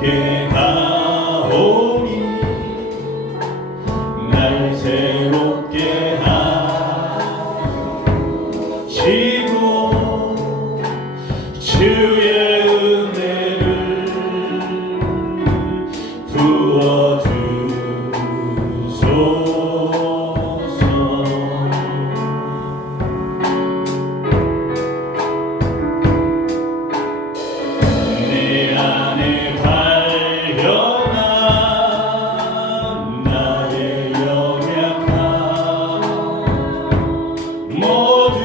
주께 가오니 날 새롭게 하시고 주의 은혜를 부어주소서. 내 안에 발견한 나의 연약함 모두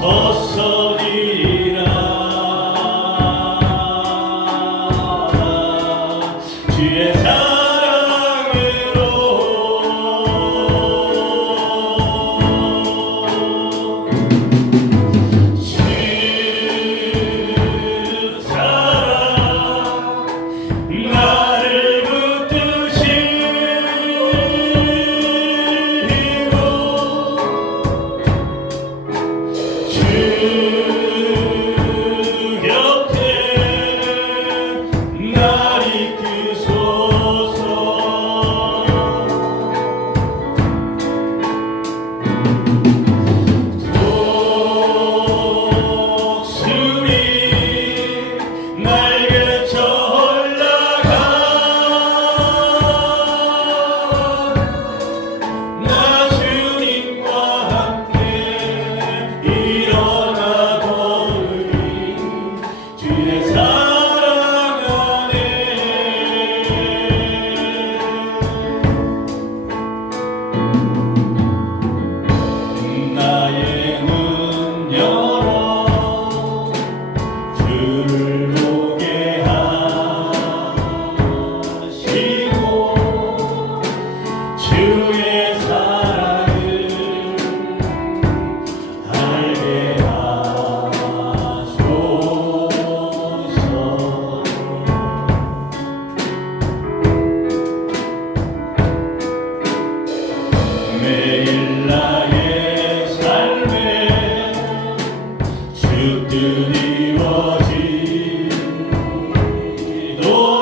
벗어지리라. 주의 사랑으로 주 사랑 나를 붙드시고 주 곁에 날 이끄소서. 독수리 날개쳐 올라가 나 주님과 함께 일어나 걸으리. 주의 사랑 안에 나의 문 열어 주를 보게 하시고 주의 사랑을 알게 하소서. 매일 나의 삶에 주 뜻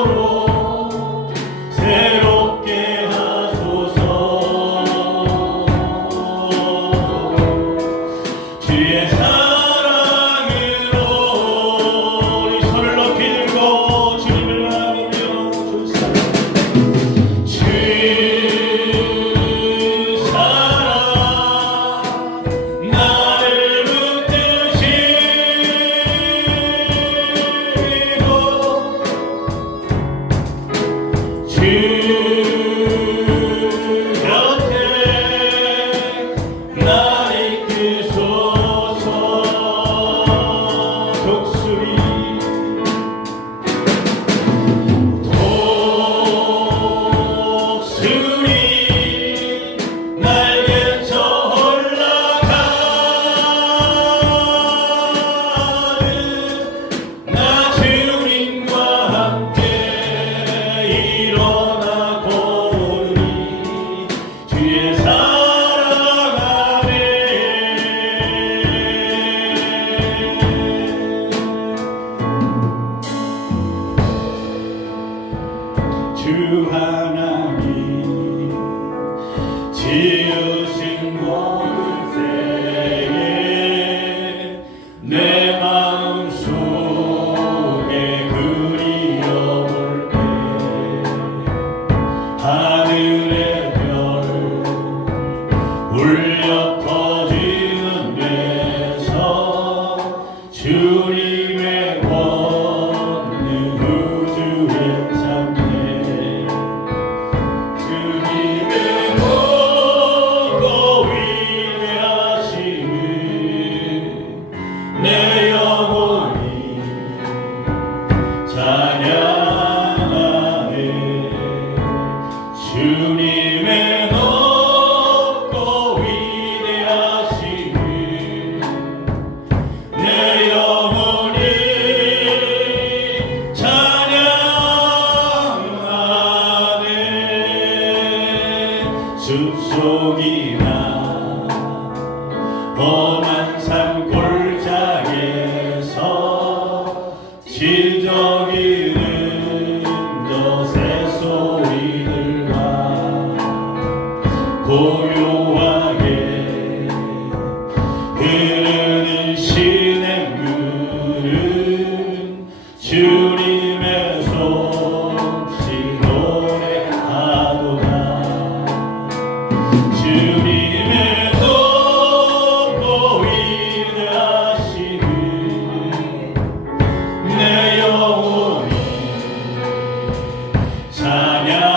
이루어지도록 새롭게 하소서. 주의 사랑으로 우리 손을 높이 들고 주님을 바라보며 주 사랑 나를 붙드시고 주 곁에 날 이끄소서. 독수리 날개쳐 올라가는 나 주님과 함께 일어나 걸으리. 주의 사랑 안에 주 하나님 지으신 모든 세계 내 마음속에 그리워볼 때 하늘의 별 울려 퍼지는 데서 주님의 권능 우주에 참네. 여기는 저 새소리들과 고요하게 흐르는 시냇물은 주님의 솜씨 노래하도다. 주님의 높고 위대하시는 내 영혼이 찬양하네.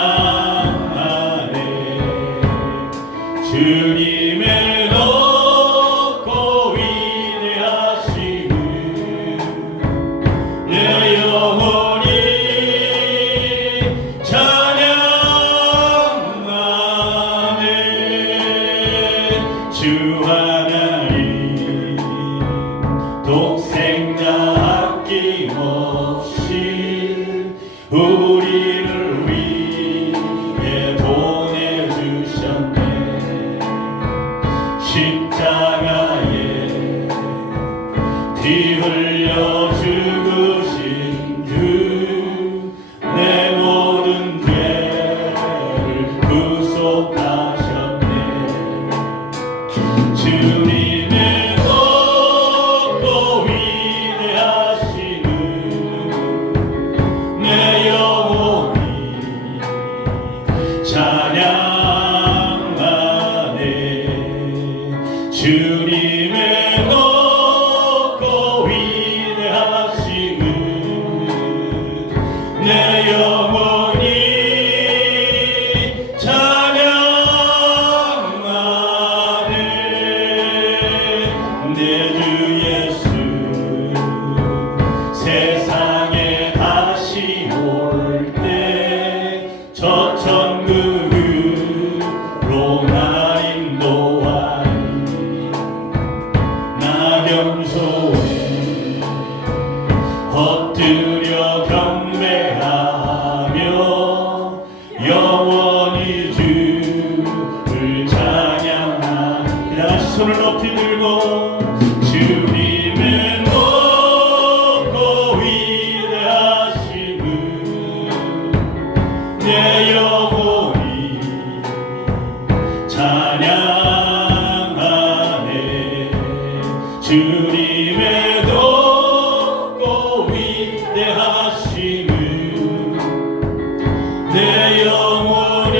주님의 높고 위대하시는 내 영혼이 찬양하네. 주 하나님 독생자 아낌없이 우리를 위해 보내주셨네. 십자가에 피 흘려 죽으신 주 내 모든 죄를 구속하셨네. 주님의 높고 위대하시는 내 영혼이 찬양하네. 주님의 높고 위대하시는 내 영혼이 찬양하네. 내 주 예수 세상에 다시 올 때 저 천국으로 날 인도하니 나경소에 엎드려 경배하며 영원히 주를 찬양하리. 다시 손을 높이 들고 주님의 높고 위대하심을 내 영혼이 찬양하네. 주님의 높고 위대하심을 내 영혼이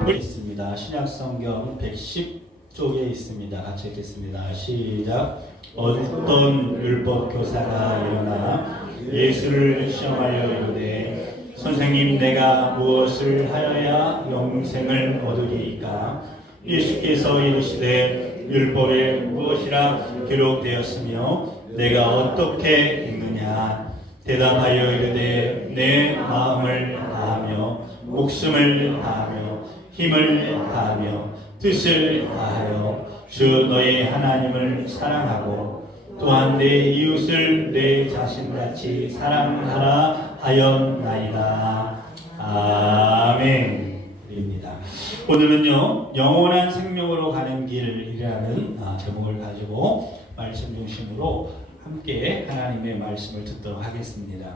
찬양하네. 있습니다. 신약성경 110쪽에 있습니다. 같이 읽겠습니다. 시작. 어떤 율법 교사가 일어나 예수를 시험하려 이르되 선생님 내가 무엇을 하여야 영생을 얻으리이까? 예수께서 이르시되 율법에 무엇이라 기록되었으며 내가 어떻게 읽느냐? 대답하여 이르되 내 마음을 다하며 목숨을 다하며 힘을 다하며 뜻을 다하여 주 너희 하나님을 사랑하고 또한 내 이웃을 내 자신같이 사랑하라 하였나이다. 아멘. 입니다. 오늘은요 영원한 생명으로 가는 길이라는 제목을 가지고 말씀 중심으로 함께 하나님의 말씀을 듣도록 하겠습니다.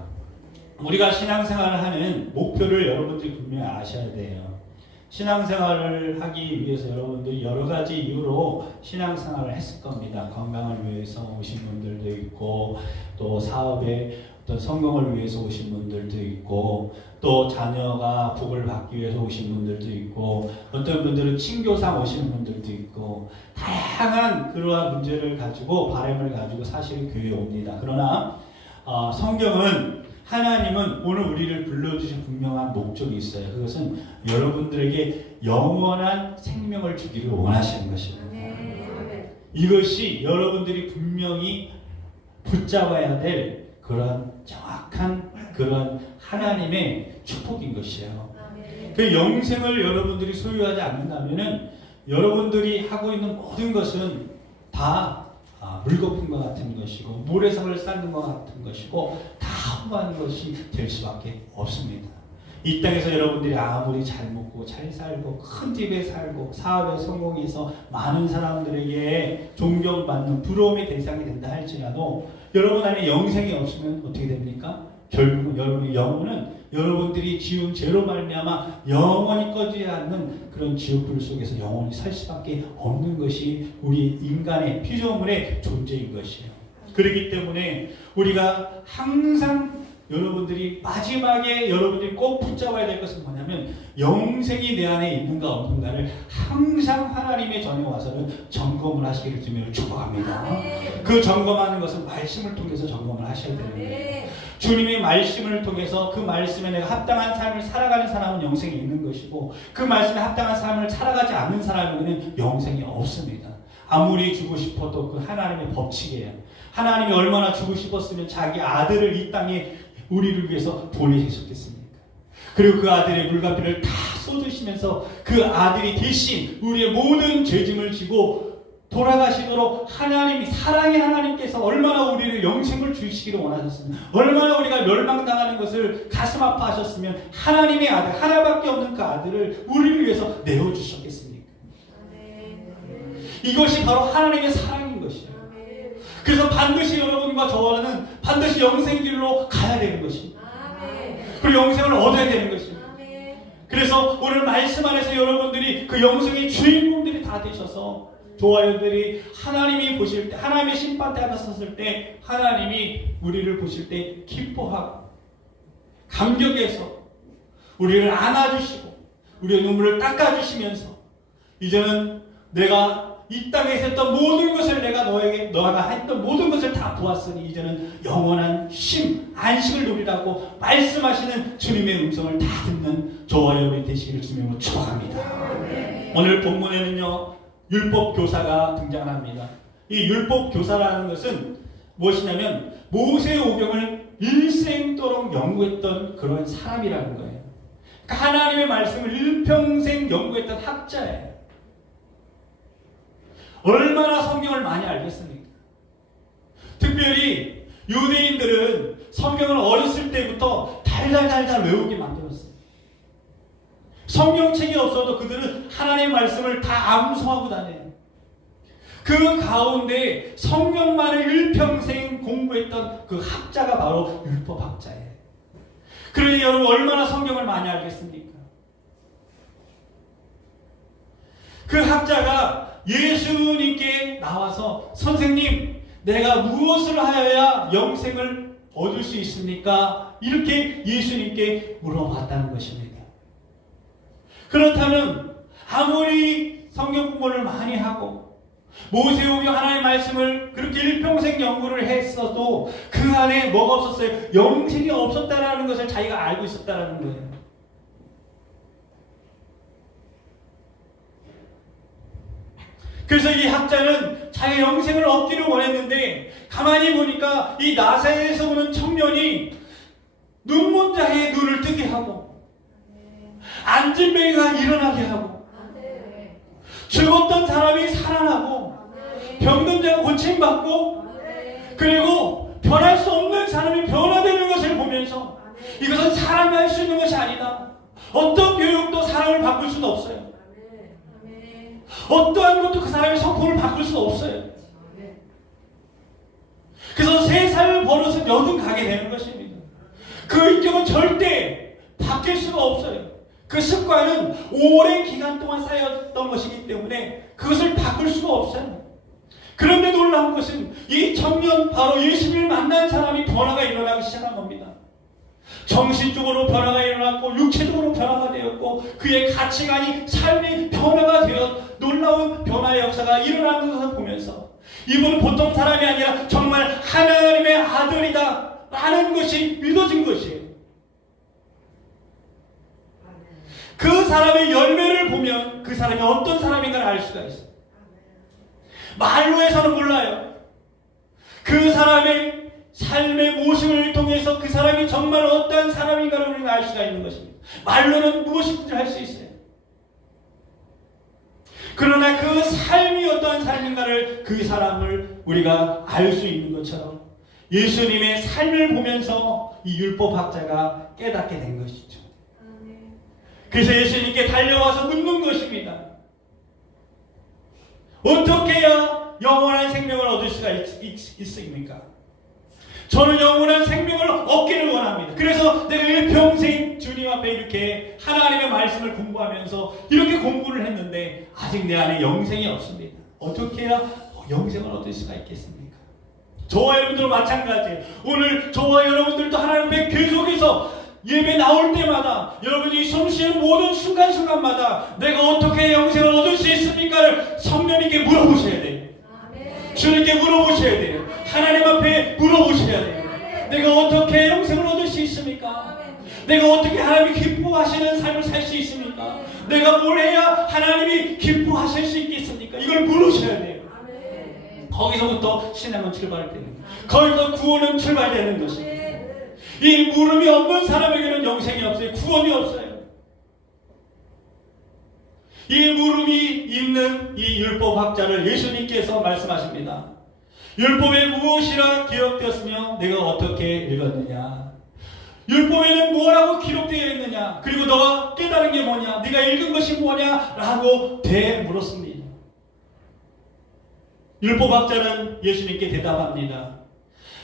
우리가 신앙생활을 하는 목표를 여러분들이 분명히 아셔야 돼요. 신앙생활을 하기 위해서 여러분들이 여러 가지 이유로 신앙생활을 했을 겁니다. 건강을 위해서 오신 분들도 있고, 또 사업에 어떤 성공을 위해서 오신 분들도 있고, 또 자녀가 복을 받기 위해서 오신 분들도 있고, 어떤 분들은 친교상 오시는 분들도 있고, 다양한 그러한 문제를 가지고 바람을 가지고 사실 교회에 옵니다. 그러나 성경은 하나님은 오늘 우리를 불러주신 분명한 목적이 있어요. 그것은 여러분들에게 영원한 생명을 주기를 원하시는 것입니다. 이것이 여러분들이 분명히 붙잡아야 될 그런 정확한 그런 하나님의 축복인 것이에요. 그 영생을 여러분들이 소유하지 않는다면은 여러분들이 하고 있는 모든 것은 다 물거품과 같은 것이고 모래성을 쌓는 것 같은 것이고 다 허무한 것이 될 수밖에 없습니다. 이 땅에서 여러분들이 아무리 잘 먹고 잘 살고 큰 집에 살고 사업에 성공해서 많은 사람들에게 존경받는 부러움의 대상이 된다 할지라도 여러분 안에 영생이 없으면 어떻게 됩니까? 결국은 여러분의 영혼은 여러분들이 지은 죄로 말미암아 영원히 꺼지지 않는 그런 지옥불 속에서 영원히 살 수밖에 없는 것이 우리 인간의 피조물의 존재인 것이에요. 그렇기 때문에 우리가 항상 여러분들이 마지막에 여러분들이 꼭 붙잡아야 될 것은 뭐냐면 영생이 내 안에 있는가 없는가를 항상 하나님의 전에 와서는 점검을 하시기를 주님을 축복합니다. 그 점검하는 것은 말씀을 통해서 점검을 하셔야 됩니다. 주님의 말씀을 통해서 그 말씀에 내가 합당한 삶을 살아가는 사람은 영생이 있는 것이고 그 말씀에 합당한 삶을 살아가지 않는 사람에게는 영생이 없습니다. 아무리 주고 싶어도 그 하나님의 법칙이에요. 하나님이 얼마나 주고 싶었으면 자기 아들을 이 땅에 우리를 위해서 보내셨겠습니까? 그리고 그 아들의 물과 피를 다 쏟으시면서 그 아들이 대신 우리의 모든 죄짐을 지고 돌아가시도록 하나님이 사랑의 하나님께서 얼마나 우리를 영생을 주시기를 원하셨으면 얼마나 우리가 멸망당하는 것을 가슴 아파하셨으면 하나님의 아들 하나밖에 없는 그 아들을 우리를 위해서 내어주셨겠습니까? 이것이 바로 하나님의 사랑인 것이에요. 그래서 반드시 여러분과 저와는 반드시 영생 길로 가야 되는 것입니다. 그리고 영생을 얻어야 되는 것입니다. 그래서 오늘 말씀 안에서 여러분들이 그 영생의 주인공들이 다 되셔서 좋아요들이 하나님이 보실 때 하나님의 심판대 앞에 섰을 때 하나님이 우리를 보실 때 기뻐하고 감격해서 우리를 안아주시고 우리의 눈물을 닦아주시면서 이제는 내가 이 땅에서 했던 모든 것을 내가 너가 했던 모든 것을 다 보았으니 이제는 영원한 쉼, 안식을 누리라고 말씀하시는 주님의 음성을 다 듣는 저와 여러분이 되시기를 주님으로 축원합니다. 오늘 본문에는요 율법 교사가 등장합니다. 이 율법 교사라는 것은 무엇이냐면 모세의 오경을 일생도록 연구했던 그런 사람이라는 거예요. 그러니까 하나님의 말씀을 일평생 연구했던 학자예요. 얼마나 성경을 많이 알겠습니까? 특별히 유대인들은 성경을 어렸을 때부터 달달달달 외우게 만들었어요. 성경책이 없어도 그들은 하나님의 말씀을 다 암송하고 다녀요. 그 가운데 성경만을 일평생 공부했던 그 학자가 바로 율법학자예요. 그러니 여러분 얼마나 성경을 많이 알겠습니까? 그 학자가 예수님께 나와서 선생님 내가 무엇을 하여야 영생을 얻을 수 있습니까? 이렇게 예수님께 물어봤다는 것입니다. 그렇다면 아무리 성경 공부를 많이 하고 모세오경 하나님의 말씀을 그렇게 일평생 연구를 했어도 그 안에 뭐가 없었어요? 영생이 없었다는 것을 자기가 알고 있었다는 거예요. 그래서 이 학자는 자기 영생을 얻기를 원했는데 가만히 보니까 이 나사렛에서 오는 청년이 눈먼 자의 눈을 뜨게 하고 앉은 뱅이가 일어나게 하고 죽었던 사람이 살아나고 병든 자가 고침받고 그리고 변할 수 없는 사람이 변화되는 것을 보면서 이것은 사람이 할 수 있는 것이 아니다. 어떤 교육도 사람을 바꿀 수는 없어요. 어떠한 것도 그 사람의 성품을 바꿀 수 없어요. 그래서 3살 버릇은 여든 가게 되는 것입니다. 그 인격은 절대 바뀔 수가 없어요. 그 습관은 오랜 기간 동안 쌓였던 것이기 때문에 그것을 바꿀 수가 없어요. 그런데 놀라운 것은 이 청년 바로 예수님을 만난 사람이 변화가 일어나기 시작한 겁니다. 정신적으로 변화가 일어났고 육체적으로 변화가 되었고 그의 가치관이 삶의 변화가 되어 놀라운 변화의 역사가 일어나는 것을 보면서 이분은 보통 사람이 아니라 정말 하나님의 아들이다 라는 것이 믿어진 것이에요. 그 사람의 열매를 보면 그 사람이 어떤 사람인가를 알 수가 있어요. 말로 해서는 몰라요. 그 사람의 삶의 모습을 통해서 그 사람이 정말 어떠한 사람인가를 우리가 알 수가 있는 것입니다. 말로는 무엇이든지 할 수 있어요. 그러나 그 삶이 어떠한 삶인가를 그 사람을 우리가 알 수 있는 것처럼 예수님의 삶을 보면서 이 율법학자가 깨닫게 된 것이죠. 그래서 예수님께 달려와서 묻는 것입니다. 어떻게 해야 영원한 생명을 얻을 수가 있습니까? 저는 영원한 생명을 얻기를 원합니다. 그래서 내가 일평생 주님 앞에 이렇게 하나님의 말씀을 공부하면서 이렇게 공부를 했는데 아직 내 안에 영생이 없습니다. 어떻게 해야 영생을 얻을 수가 있겠습니까? 저와 여러분들 마찬가지예요. 오늘 저와 여러분들도 하나님 앞에 계속해서 예배 나올 때마다 여러분이 숨쉬는 모든 순간순간마다 내가 어떻게 영생을 얻을 수 있습니까를 성령님께 물어보셔야 돼요. 주님께 물어보셔야 돼요. 하나님 앞에 물어보셔야 돼요. 내가 어떻게 영생을 얻을 수 있습니까? 내가 어떻게 하나님이 기뻐하시는 삶을 살 수 있습니까? 내가 뭘 해야 하나님이 기뻐하실 수 있겠습니까? 이걸 물으셔야 돼요. 거기서부터 신앙은 출발되는 거예요. 거기서 구원은 출발되는 것입니다. 이 물음이 없는 사람에게는 영생이 없어요. 구원이 없어요. 이 물음이 있는 이 율법학자를 예수님께서 말씀하십니다. 율법에 무엇이라 기록되었으며 내가 어떻게 읽었느냐? 율법에는 뭐라고 기록되어 있느냐? 그리고 너가 깨달은 게 뭐냐? 네가 읽은 것이 뭐냐? 라고 되물었습니다. 율법학자는 예수님께 대답합니다.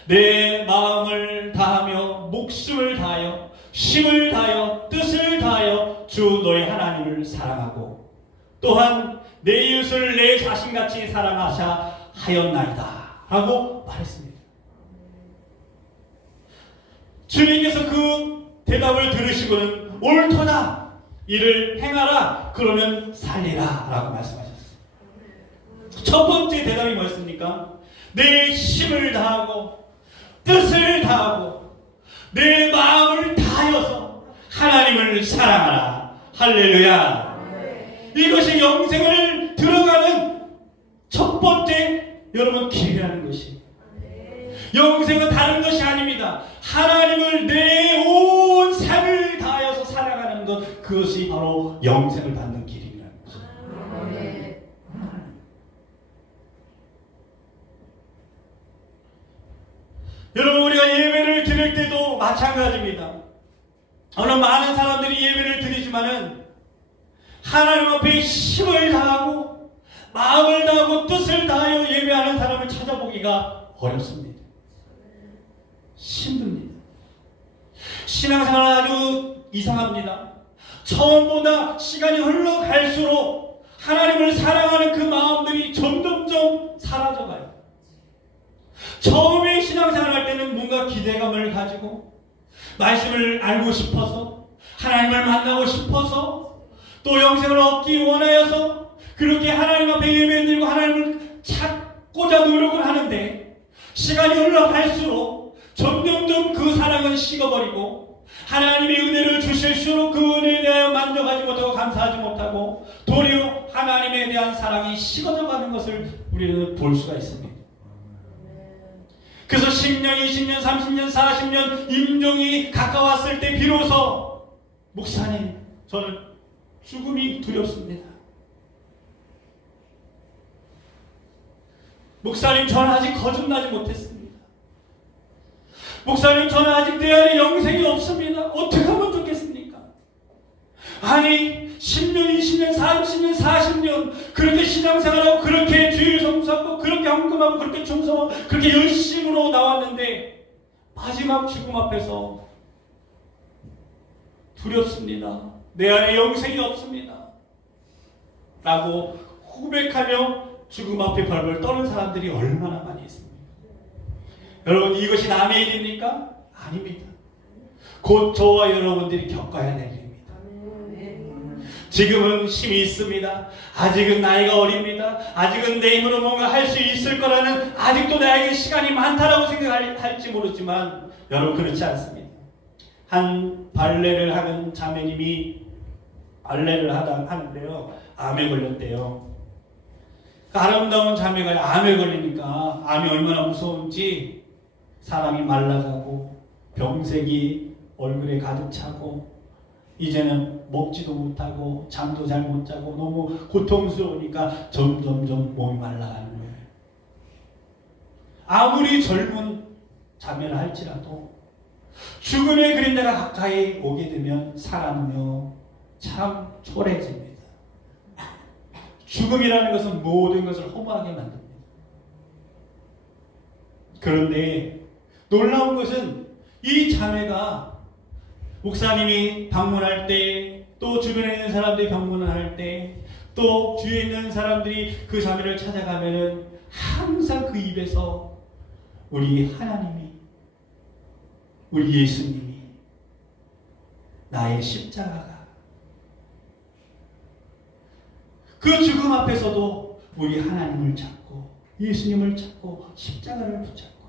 내 마음을 다하며 목숨을 다하여 힘을 다하여 뜻을 다하여 주 너의 하나님을 사랑하고 또한 내 이웃을 내 자신같이 사랑하사 하였나이다 라고 말했습니다. 주님께서 그 대답을 들으시고는 옳도다 이를 행하라 그러면 살리라 라고 말씀하셨어요. 첫 번째 대답이 뭐였습니까? 내 힘을 다하고 뜻을 다하고 내 마음을 다하여서 하나님을 사랑하라. 할렐루야. 이것이 영생을 들어가는 첫 번째 여러분 길이라는 것이. 영생은 다른 것이 아닙니다. 하나님을 내 온 삶을 다하여서 사랑하는 것, 그것이 바로 영생을 받는 길이라는 것입니다. 여러분 우리가 예배를 드릴 때도 마찬가지입니다. 오늘 많은 사람들이 예배를 드리지만은 하나님 앞에 힘을 다하고 마음을 다하고 뜻을 다하여 예배하는 사람을 찾아보기가 어렵습니다. 힘듭니다. 신앙생활은 아주 이상합니다. 처음보다 시간이 흘러갈수록 하나님을 사랑하는 그 마음들이 점점점 사라져가요. 처음에 신앙생활 할 때는 뭔가 기대감을 가지고 말씀을 알고 싶어서 하나님을 만나고 싶어서 또 영생을 얻기 원하여서 그렇게 하나님 앞에 예배드리고 하나님을 찾고자 노력을 하는데 시간이 흘러갈수록 점점점 그 사랑은 식어버리고 하나님의 은혜를 주실수록 그 은혜에 대하여 만족하지 못하고 감사하지 못하고 도리어 하나님에 대한 사랑이 식어져 가는 것을 우리는 볼 수가 있습니다. 그래서 10년, 20년, 30년, 40년 임종이 가까웠을 때 비로소 목사님, 저는 죽음이 두렵습니다. 목사님, 저는 아직 거듭나지 못했습니다. 목사님, 저는 아직 내 안에 영생이 없습니다. 어떻게 하면 좋겠습니까? 아니 10년, 20년, 30년, 40년 그렇게 신앙생활하고 그렇게 주일 성수하고 그렇게 헌금하고 그렇게 충성하고 그렇게 열심으로 나왔는데 마지막 죽음 앞에서 두렵습니다. 내 안에 영생이 없습니다. 라고 고백하며 죽음 앞에 발을 떠는 사람들이 얼마나 많이 있습니까? 여러분 이것이 남의 일입니까? 아닙니다. 곧 저와 여러분들이 겪어야 될 일입니다. 지금은 힘이 있습니다. 아직은 나이가 어립니다. 아직은 내 힘으로 뭔가 할 수 있을 거라는 아직도 나에게 시간이 많다라고 생각할지 모르지만 여러분 그렇지 않습니다. 한 발레를 하는 자매님이 발레를 하는데요. 암에 걸렸대요. 그 아름다운 자매가 암에 걸리니까 암이 얼마나 무서운지 사람이 말라가고 병색이 얼굴에 가득 차고 이제는 먹지도 못하고 잠도 잘 못 자고 너무 고통스러우니까 점점점 몸이 말라가는 거예요. 아무리 젊은 자매를 할지라도 죽음의 그림자가 가까이 오게 되면 살아나며 참 초래집니다. 죽음이라는 것은 모든 것을 허무하게 만듭니다. 그런데 놀라운 것은 이 자매가 목사님이 방문할 때, 또 주변에 있는 사람들이 방문을 할 때, 또 주위에 있는 사람들이 그 자매를 찾아가면은 항상 그 입에서 우리 하나님이, 우리 예수님이, 나의 십자가가, 그 죽음 앞에서도 우리 하나님을 찾고 예수님을 찾고 십자가를 붙잡고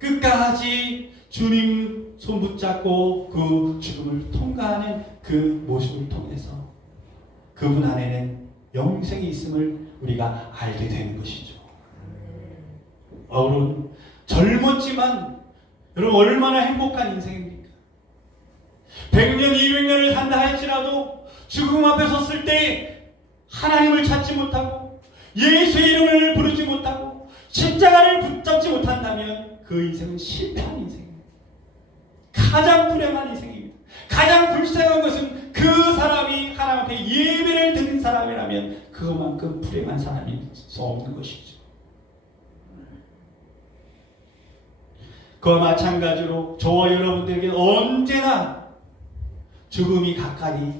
끝까지 주님 손 붙잡고 그 죽음을 통과하는 그 모습을 통해서 그분 안에는 영생이 있음을 우리가 알게 되는 것이죠. 여러분, 젊었지만 여러분 얼마나 행복한 인생입니까? 100년, 200년을 산다 할지라도 죽음 앞에 섰을 때 하나님을 찾지 못하고 예수의 이름을 부르지 못하고 십자가를 붙잡지 못한다면 그 인생은 실패한 인생입니다. 가장 불행한 인생입니다. 가장 불쌍한 것은 그 사람이 하나님 앞에 예배를 드린 사람이라면 그것만큼 불행한 사람이 수 없는 것이죠. 그와 마찬가지로 저와 여러분들에게 언제나 죽음이 가까이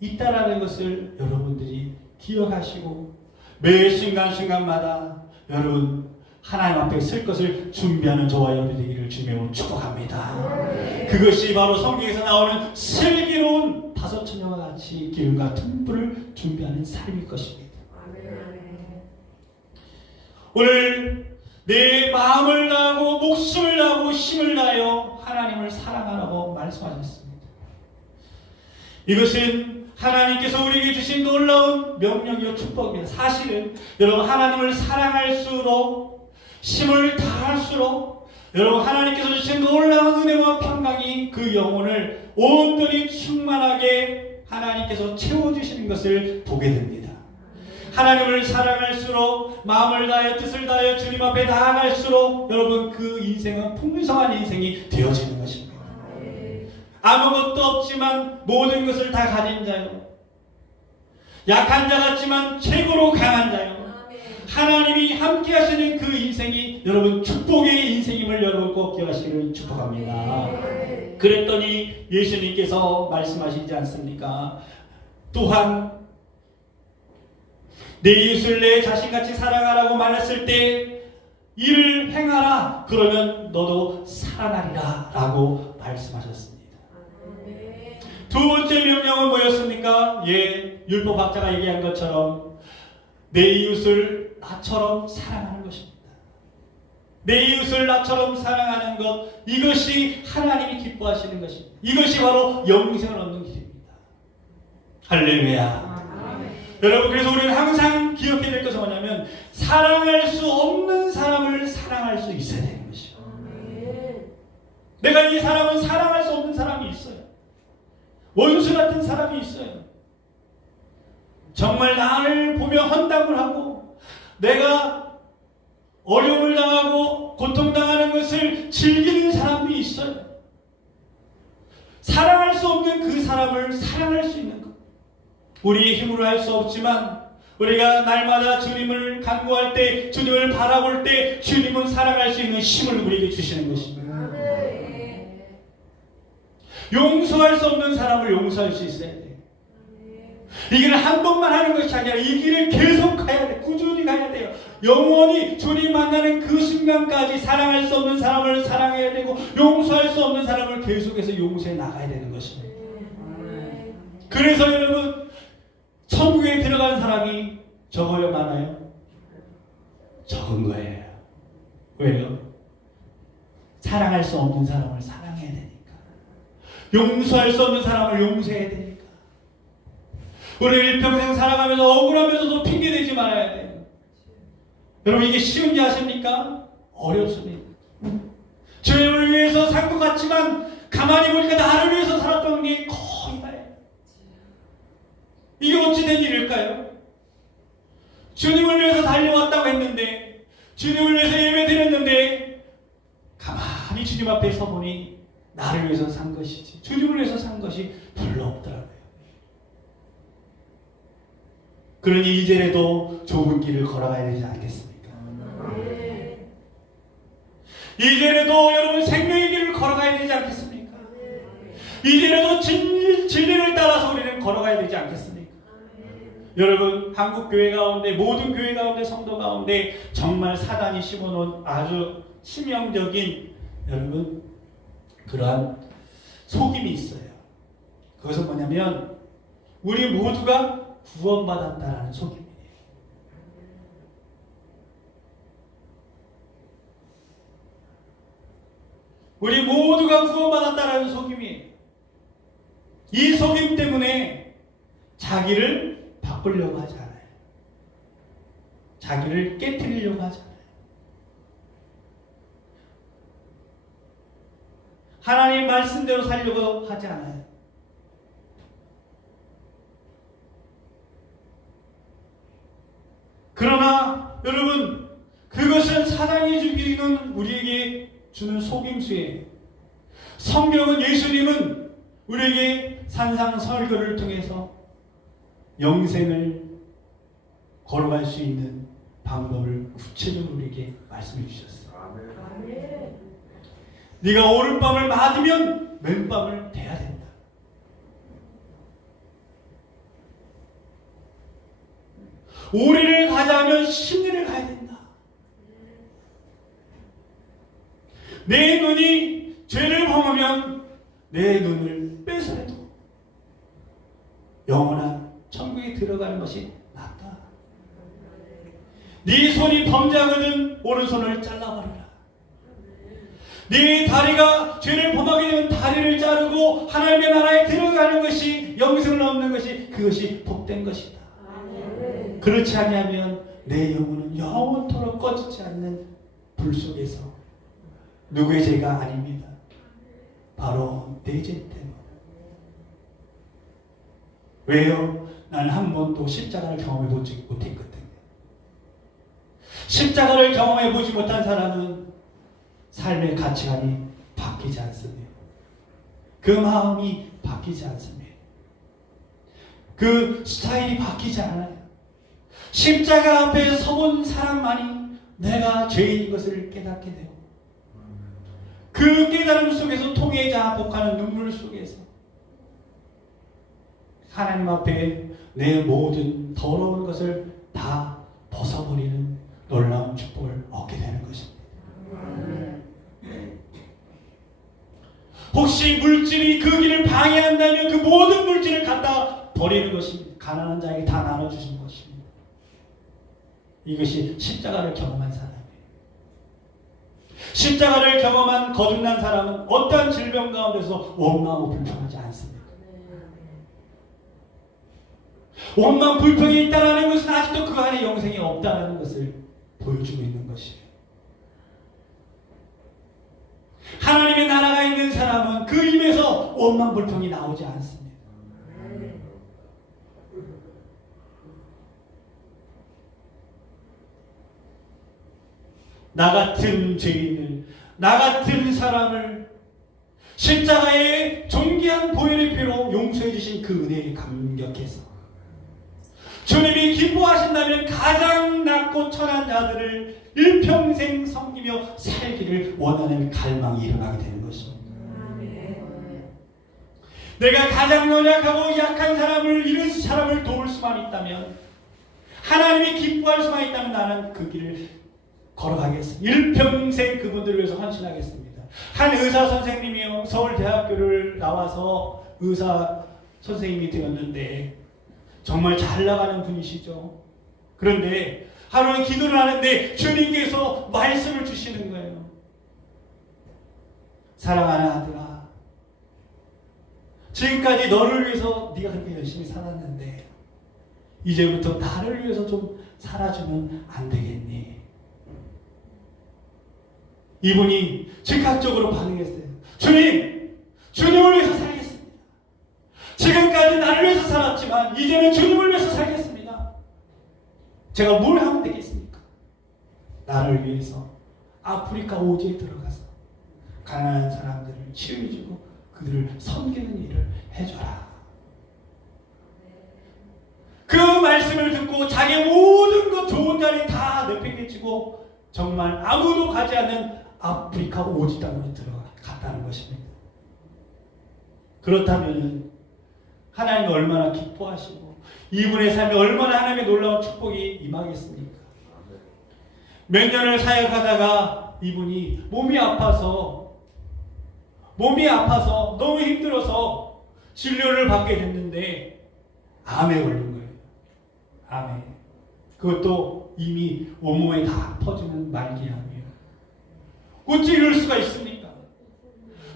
있다라는 것을 여러분들이 기억하시고 매 순간순간마다 여러분 하나님 앞에 쓸 것을 준비하는 저와 여러분이 되기를 주님으로 축복합니다. 그것이 바로 성경에서 나오는 슬기로운 다섯 처녀와 같이 기름과 등불을 준비하는 삶일 것입니다. 오늘 내 마음을 다하고 목숨을 다하고 힘을 다하여 하나님을 사랑하라고 말씀하셨습니다. 이것은 하나님께서 우리에게 주신 놀라운 명령이요 축복입니다. 사실은 여러분 하나님을 사랑할수록 힘을 다할수록 여러분 하나님께서 주신 놀라운 은혜와 평강이 그 영혼을 온전히 충만하게 하나님께서 채워주시는 것을 보게 됩니다. 하나님을 사랑할수록 마음을 다하여 뜻을 다하여 주님 앞에 나아갈수록 여러분 그 인생은 풍성한 인생이 되어지는 것입니다. 아무것도 없지만 모든 것을 다 가진 자요, 약한 자 같지만 최고로 강한 자요, 하나님이 함께 하시는 그 인생이 여러분 축복의 인생임을 여러분 꼭 기억하시기를 축복합니다. 그랬더니 예수님께서 말씀하시지 않습니까? 또한 내 이웃을 내 자신같이 사랑하라고 말했을 때 이를 행하라, 그러면 너도 살아나리라 라고 말씀하셨습니다. 두 번째 명령은 뭐였습니까? 율법학자가 얘기한 것처럼 내 이웃을 나처럼 사랑하는 것입니다. 내 이웃을 나처럼 사랑하는 것, 이것이 하나님이 기뻐하시는 것입니다. 이것이 바로 영생을 얻는 길입니다. 할렐루야. 여러분, 그래서 우리는 항상 기억해야 될 것은 뭐냐면 사랑할 수 없는 사람을 사랑할 수 있어야 되는 것이죠. 내가 이 사람은 사랑할 수 없는 사람이 있어요. 원수 같은 사람이 있어요. 정말 나를 보며 헌담을 하고 내가 어려움을 당하고 고통당하는 것을 즐기는 사람이 있어요. 사랑할 수 없는 그 사람을 사랑할 수 있는 것, 우리의 힘으로 할 수 없지만 우리가 날마다 주님을 간구할 때, 주님을 바라볼 때 주님은 사랑할 수 있는 힘을 우리에게 주시는 것입니다. 용서할 수 없는 사람을 용서할 수 있어야 돼. 이 길을 한 번만 하는 것이 아니라 이 길을 계속 가야 돼. 꾸준히 가야 돼요. 영원히 주님 만나는 그 순간까지 사랑할 수 없는 사람을 사랑해야 되고 용서할 수 없는 사람을 계속해서 용서해 나가야 되는 것입니다. 그래서 여러분, 천국에 들어간 사람이 적어요, 많아요? 적은 거예요. 왜요? 사랑할 수 없는 사람을 사랑해야 되니까. 용서할 수 없는 사람을 용서해야 되니까. 우리 일평생 살아가면서 억울하면서도 핑계대지 말아야 돼요. 여러분, 이게 쉬운지 아십니까? 어렵습니다. 주님을 위해서 산 것 같지만 가만히 보니까 나를 위해서 살았던 게 거의 다예요. 이게 어찌 된 일일까요? 주님을 위해서 달려왔다고 했는데, 주님을 위해서 예배 드렸는데 가만히 주님 앞에 서보니 나를 위해서 산 것이지 주님을 위해서 산 것이 별로 없더라고요. 그러니 이제라도 좁은 길을 걸어가야 되지 않겠습니까? 이제라도 여러분 생명의 길을 걸어가야 되지 않겠습니까? 이제라도 진리를 따라서 우리는 걸어가야 되지 않겠습니까? 여러분 한국 교회 가운데 모든 교회 가운데 성도 가운데 정말 사단이 심어놓은 아주 치명적인 여러분 그러한 속임이 있어요. 그것은 뭐냐면 우리 모두가 구원받았다라는 속임이에요. 우리 모두가 구원받았다라는 속임이에요. 이 속임 때문에 자기를 바꾸려고 하지 않아요. 자기를 깨트리려고 하지 않아요. 하나님 말씀대로 살려고 하지 않아요. 그러나 여러분 그것은 사단이 주기는 우리에게 주는 속임수예요. 성경은 예수님은 우리에게 산상설교를 통해서 영생을 걸어갈 수 있는 방법을 구체적으로 우리에게 말씀해 주셨어요. 아멘. 네가 오른밤을 맞으면 왼밤을 대야 된다. 오리를 가자면 십리를 가야 된다. 내 눈이 죄를 범하면 내 눈을 빼서라도 영원한 천국에 들어가는 것이 낫다. 네 손이 범죄하거든 오른손을 잘라버려라. 네 다리가 죄를 범하게 되면 다리를 자르고 하나님의 나라에 들어가는 것이 영생을 얻는 것이 그것이 복된 것이다. 그렇지 않으면 내 영혼은 영원토록 꺼지지 않는 불 속에서 누구의 죄가 아닙니다. 바로 내 죄 때문에. 왜요? 나는 한 번도 십자가를 경험해 보지 못했거든요. 십자가를 경험해 보지 못한 사람은 삶의 가치관이 바뀌지 않습니다. 그 마음이 바뀌지 않습니다. 그 스타일이 바뀌지 않아요. 십자가 앞에 서본 사람만이 내가 죄인 것을 깨닫게 되고 그 깨달음 속에서 통해자 복하는 눈물 속에서 하나님 앞에 내 모든 더러운 것을 다 벗어버리는 놀라운 축복을 얻게 되는 것입니다. 혹시 물질이 그 길을 방해한다면 그 모든 물질을 갖다 버리는 것입니다. 가난한 자에게 다 나눠주신 것입니다. 이것이 십자가를 경험한 사람이에요. 십자가를 경험한 거듭난 사람은 어떠한 질병 가운데서 원망하고 불평하지 않습니다. 원망 불평이 있다는 것은 아직도 그 안에 영생이 없다는 것을 보여주고 있는 것이에요. 하나님의 나라가 있는 사람은 그 입에서 원망 불평이 나오지 않습니다. 나 같은 죄인을, 나 같은 사람을 십자가의 존귀한 보혈의 피로 용서해 주신 그 은혜에 감격해서 주님이 기뻐하신다면 가장 낮고 천한 자들을 일평생 섬기며 살기를 원하는 갈망이 일어나게 되는 것입니다. 내가 가장 연약하고 약한 사람을 이런 사람을 도울 수만 있다면 하나님이 기뻐할 수만 있다면 나는 그 길을 걸어가겠습니다. 일평생 그분들을 위해서 헌신하겠습니다. 한 의사 선생님이요 서울대학교를 나와서 의사 선생님이 되었는데 정말 잘 나가는 분이시죠. 그런데 하루는 기도를 하는데 주님께서 말씀을 주시는 거예요. 사랑하는 아들아, 지금까지 너를 위해서 네가 그렇게 열심히 살았는데 이제부터 나를 위해서 좀 살아주면 안 되겠니? 이분이 즉각적으로 반응했어요. 주님! 주님을 위해서 살겠습니다. 지금까지 나를 위해서 살았지만 이제는 주님을 위해서 살겠습니다. 제가 뭘 하면 되겠습니까? 나를 위해서 아프리카 오지에 들어가서 가난한 사람들을 치유해주고 그들을 섬기는 일을 해줘라. 그 말씀을 듣고 자기 모든 것 좋은 자리 다 내팽개치고 정말 아무도 가지 않는 아프리카 오지 땅으로 들어갔다는 것입니다. 그렇다면 하나님이 얼마나 기뻐하시고 이분의 삶에 얼마나 하나님의 놀라운 축복이 임하겠습니까? 몇 년을 사역하다가 이분이 몸이 아파서 너무 힘들어서 진료를 받게 됐는데 암에 걸린 거예요. 암에. 그것도 이미 온몸에 다 퍼지는 말기암이에요. 어찌 이럴 수가 있습니까?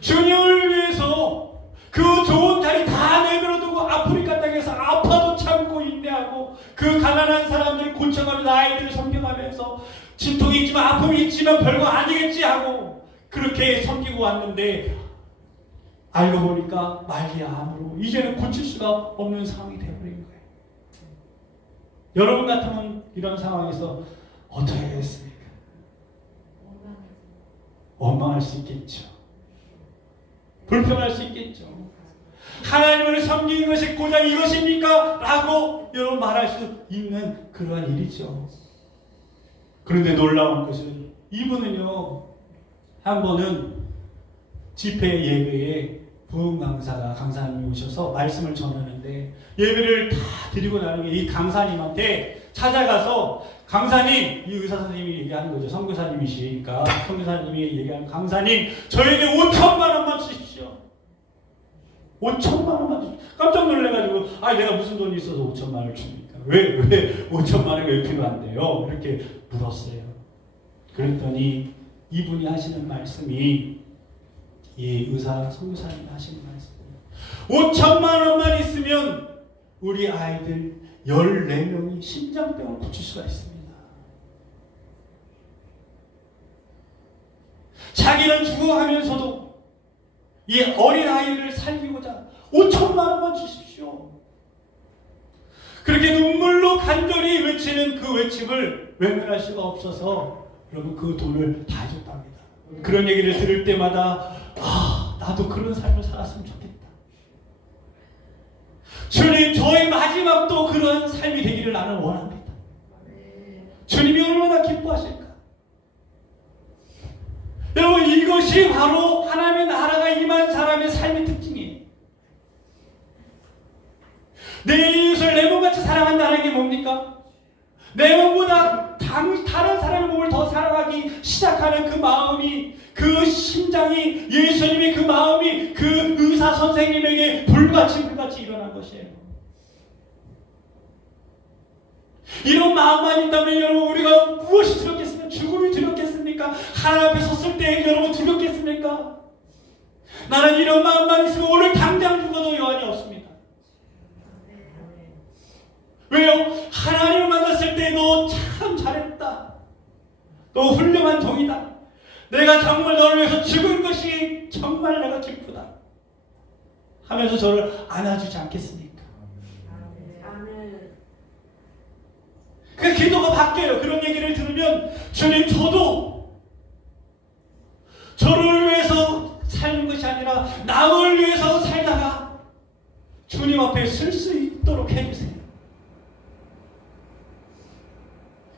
주님을 위해서 그 좋은 자리 다 내버려두고 아프리카 땅에서 아파도 참고 인내하고 그 가난한 사람들 고쳐가면서 아이들을 섬겨가면서 진통이 있지만 아픔이 있지만 별거 아니겠지 하고 그렇게 섬기고 왔는데 알고 보니까 말기암으로 이제는 고칠 수가 없는 상황이 되어버린 거예요. 여러분 같으면 이런 상황에서 어떻게 하겠습니까? 원망할 수 있겠죠. 불평할 수 있겠죠. 하나님을 섬기는 것이 고작 이것입니까? 라고 여러분 말할 수 있는 그러한 일이죠. 그런데 놀라운 것은 이분은요, 한 번은 집회 예배에 부흥 강사님이 오셔서 말씀을 전하는데 예배를 다 드리고 나면 이 강사님한테 찾아가서 강사님, 이 의사 선생님이 얘기하는 거죠. 선교사님이시니까 선교사님이 얘기하는 강사님, 저에게 5천만 원만 주십시오. 5천만 원만 주십시오. 깜짝 놀래가지고 내가 무슨 돈이 있어서 5천만 원을 줍니까? 왜 5천만 원이 왜 필요한데요? 이렇게 물었어요. 그랬더니 이분이 하시는 말씀이 이 의사 선교사님이 하시는 말씀이에요. 5천만 원만 있으면 우리 아이들 14명이 심장병을 고칠 수가 있습니다. 자기는 죽어가면서도 이 어린 아이를 살리고자 5천만 원만 주십시오. 그렇게 눈물로 간절히 외치는 그 외침을 외면할 수가 없어서 여러분 그 돈을 다 줬답니다. 그런 얘기를 들을 때마다 나도 그런 삶을 살았으면 좋겠다. 주님, 저의 마지막도 그런 삶이 되기를 나는 원합니다. 주님이 얼마나 기뻐하실까? 여러분, 이것이 바로 하나님의 나라가 임한 사람의 삶의 특징이에요. 내 이웃을 내 몸같이 사랑한다는 게 뭡니까? 내 몸보다 다른 사람의 몸을 더 사랑하기 시작하는 그 마음이, 그 심장이, 예수님의 그 마음이 그 의사 선생님에게 불같이 일어난 것이에요. 이런 마음만 있다면 여러분, 우리가 무엇이 두렵겠습니까? 죽음이 두렵겠습니까? 하나님 앞에 섰을 때 여러분 두렵겠습니까? 나는 이런 마음만 있으면 오늘 당장 죽어도 여한이 없습니다. 왜요? 하나님을 만났을 때 너 참 잘했다. 너 훌륭한 종이다. 내가 정말 너를 위해서 죽은 것이 정말 내가 기쁘다. 하면서 저를 안아주지 않겠습니까? 그 기도가 바뀌어요. 그런 얘기를 들으면 주님, 저도 저를 위해서 사는 것이 아니라 남을 위해서 살다가 주님 앞에 설 수 있도록 해주세요.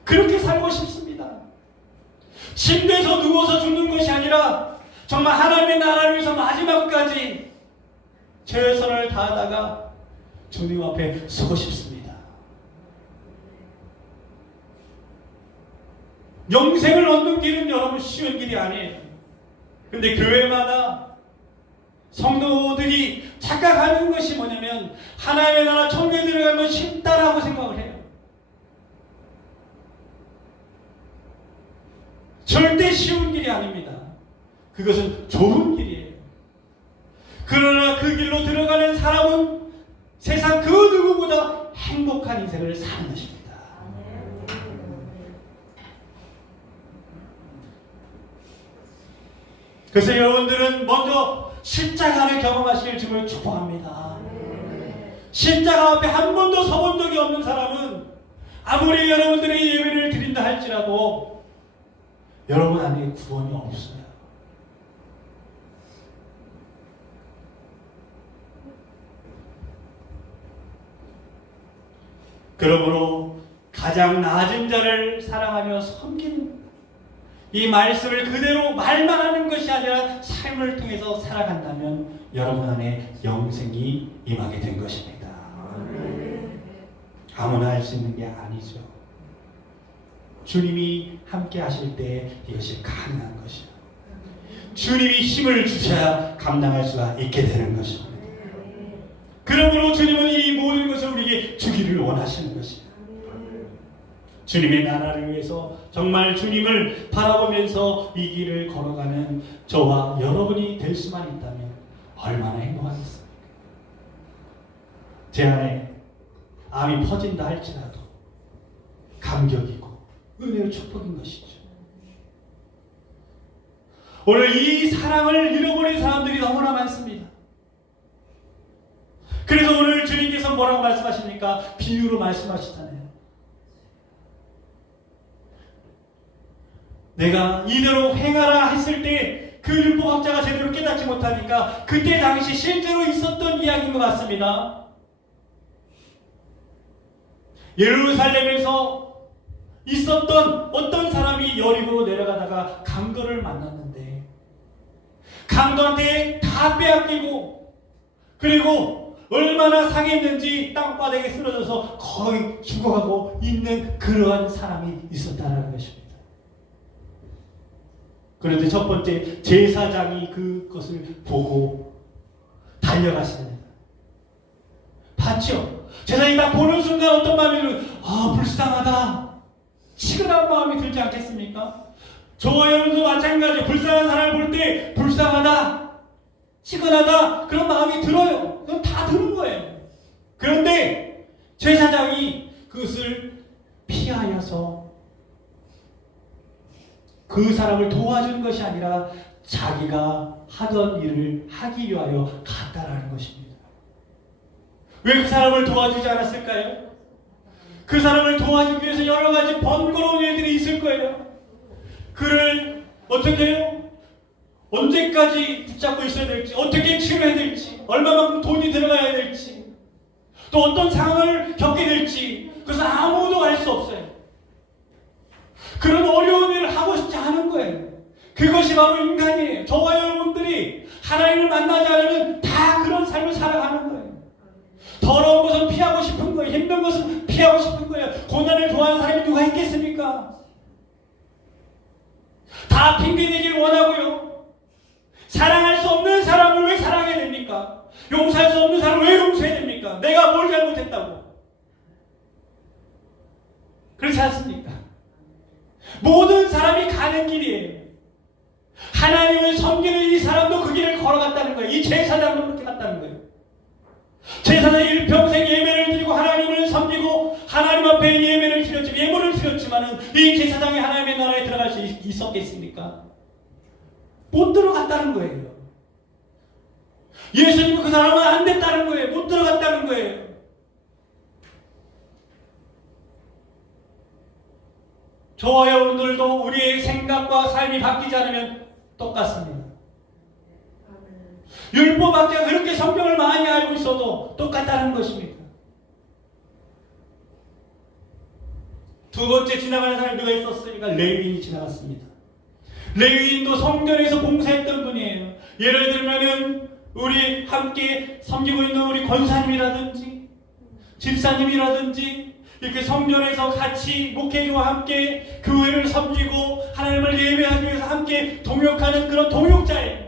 그렇게 살고 싶습니다. 침대에서 누워서 죽는 것이 아니라 정말 하나님의 나라를 위해서 마지막까지 최선을 다하다가 주님 앞에 서고 싶습니다. 영생을 얻는 길은 여러분 쉬운 길이 아니에요. 근데 교회마다 성도들이 착각하는 것이 뭐냐면 하나님의 나라 천국에 들어가면 쉽다라고 생각을 해요. 절대 쉬운 길이 아닙니다. 그것은 좁은 길이에요. 그러나 그 길로 들어가는 사람은 세상 그 누구보다 행복한 인생을 사는 것입니다. 그래서 여러분들은 먼저 십자가를 경험하실 줄을 축복합니다. 십자가 앞에 한 번도 서본 적이 없는 사람은 아무리 여러분들의 예배를 드린다 할지라도 여러분 안에 구원이 없어요. 그러므로 가장 낮은 자를 사랑하며 섬기는 이 말씀을 그대로 말만 하는 것이 아니라 삶을 통해서 살아간다면 여러분 안에 영생이 임하게 된 것입니다. 아무나 할 수 있는 게 아니죠. 주님이 함께 하실 때 이것이 가능한 것이요. 주님이 힘을 주셔야 감당할 수가 있게 되는 것입니다. 그러므로 주님은 이 모든 것을 우리에게 주기를 원하시는 것입니다. 주님의 나라를 위해서 정말 주님을 바라보면서 이 길을 걸어가는 저와 여러분이 될 수만 있다면 얼마나 행복하겠습니까? 제 안에 암이 퍼진다 할지라도 감격이고 은혜의 축복인 것이죠. 오늘 이 사랑을 잃어버린 사람들이 너무나 많습니다. 그래서 오늘 주님께서 뭐라고 말씀하십니까? 비유로 말씀하시잖아요. 내가 이대로 행하라 했을 때 그 율법학자가 제대로 깨닫지 못하니까 그때 당시 실제로 있었던 이야기인 것 같습니다. 예루살렘에서 있었던 어떤 사람이 여리고로 내려가다가 강도를 만났는데 강도한테 다 빼앗기고 그리고 얼마나 상했는지 땅바닥에 쓰러져서 거의 죽어가고 있는 그러한 사람이 있었다는 것입니다. 그런데 첫 번째 제사장이 그것을 보고 달려갔습니다. 봤죠? 제사장이 딱 보는 순간 어떤 마음이 들어요? 아, 불쌍하다. 치근한 마음이 들지 않겠습니까? 저와 여러분도 마찬가지예요. 불쌍한 사람을 볼 때 불쌍하다, 치근하다 그런 마음이 들어요. 그건 다 드는 거예요. 그런데 제사장이 그것을 피하여서 그 사람을 도와준 것이 아니라 자기가 하던 일을 하기 위하여 갔다라는 것입니다. 왜 그 사람을 도와주지 않았을까요? 그 사람을 도와주기 위해서 여러 가지 번거로운 일들이 있을 거예요. 그를 어떻게 해요? 언제까지 붙잡고 있어야 될지, 어떻게 치료해야 될지, 얼마만큼 돈이 들어가야 될지, 또 어떤 상황을 겪게 될지 그것은 아무도 알 수 없어요. 그런 어려운 일을 하고 싶지 않은 거예요. 그것이 바로 인간이에요. 저와 여러분들이 하나님을 만나지 않으면 다 그런 삶을 살아가는 거예요. 더러운 것은 피하고 싶은 거예요. 힘든 것은 피하고 싶은 거예요. 고난을 좋아하는 사람이 누가 있겠습니까? 다 핑계대기를 원하고요. 사랑할 수 없는 사람을 왜 사랑해야 됩니까? 용서할 수 없는 사람을 왜 용서해야 됩니까? 내가 뭘 잘못했다고? 그렇지 않습니까? 모든 사람이 가는 길이에요. 하나님을 섬기는 이 사람도 그 길을 걸어갔다는 거예요. 이 제사장도 그렇게 갔다는 거예요. 제사장이 일평생 예배를 드리고 하나님을 섬기고 하나님 앞에 예배를 드렸지만 예물을 드렸지만은 이 제사장이 하나님의 나라에 들어갈 수 있었겠습니까? 못 들어갔다는 거예요. 예수님은 그 사람은 안 됐다는 거예요. 못 들어갔다는 거예요. 저와 여러분들도 우리의 생각과 삶이 바뀌지 않으면 똑같습니다. 율법학자가 그렇게 성경을 많이 알고 있어도 똑같다는 것입니다. 두 번째 지나가는 사람이 누가 있었으니까 레위인이 지나갔습니다. 레위인도 성전에서 봉사했던 분이에요. 예를 들면은 우리 함께 섬기고 있는 우리 권사님이라든지 집사님이라든지 이렇게 성전에서 같이 목회자와 함께 교회를 섬기고 하나님을 예배하기 위해서 함께 동역하는 그런 동역자예요.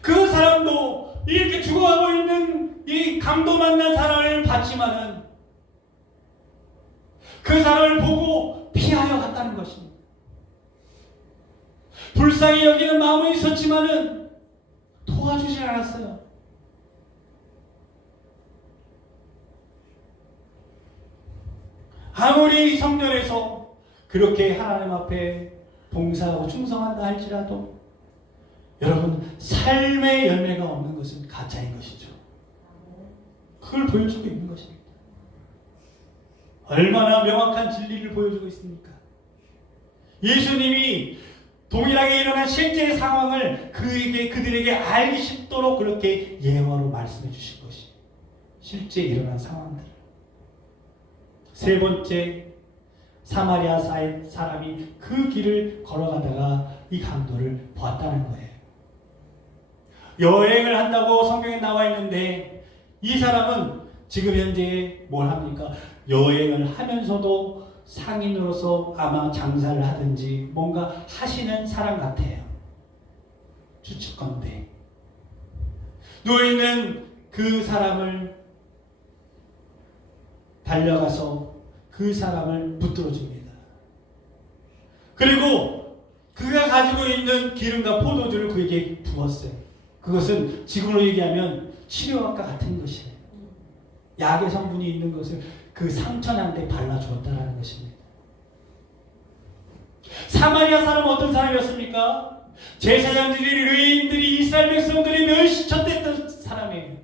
그 사람도 이렇게 죽어가고 있는 이 강도 만난 사람을 봤지만은 그 사람을 보고 피하여 갔다는 것입니다. 불쌍히 여기는 마음이 있었지만은 도와주지 않았어요. 아무리 성전에서 그렇게 하나님 앞에 봉사하고 충성한다 할지라도 여러분 삶의 열매가 없는 것은 가짜인 것이죠. 그걸 보여주고 있는 것입니다. 얼마나 명확한 진리를 보여주고 있습니까? 예수님이 동일하게 일어난 실제 상황을 그들에게 알기 쉽도록 그렇게 예화로 말씀해 주신 것이 실제 일어난 상황들. 세 번째, 사마리아 사람이 그 길을 걸어가다가 이 강도를 보았다는 거예요. 여행을 한다고 성경에 나와 있는데 이 사람은 지금 현재 뭘 합니까? 여행을 하면서도 상인으로서 아마 장사를 하든지 뭔가 하시는 사람 같아요. 추측컨대 누워있는 그 사람을 달려가서 그 사람을 붙들어줍니다. 그리고 그가 가지고 있는 기름과 포도주를 그에게 부었어요. 그것은 지금으로 얘기하면 치료학과 같은 것이에요. 약의 성분이 있는 것을 그 상처한테 발라주었다는 것입니다. 사마리아 사람은 어떤 사람이었습니까? 제사장들이, 의인들이, 이스라엘 백성들이 멸시쳤던 사람이에요.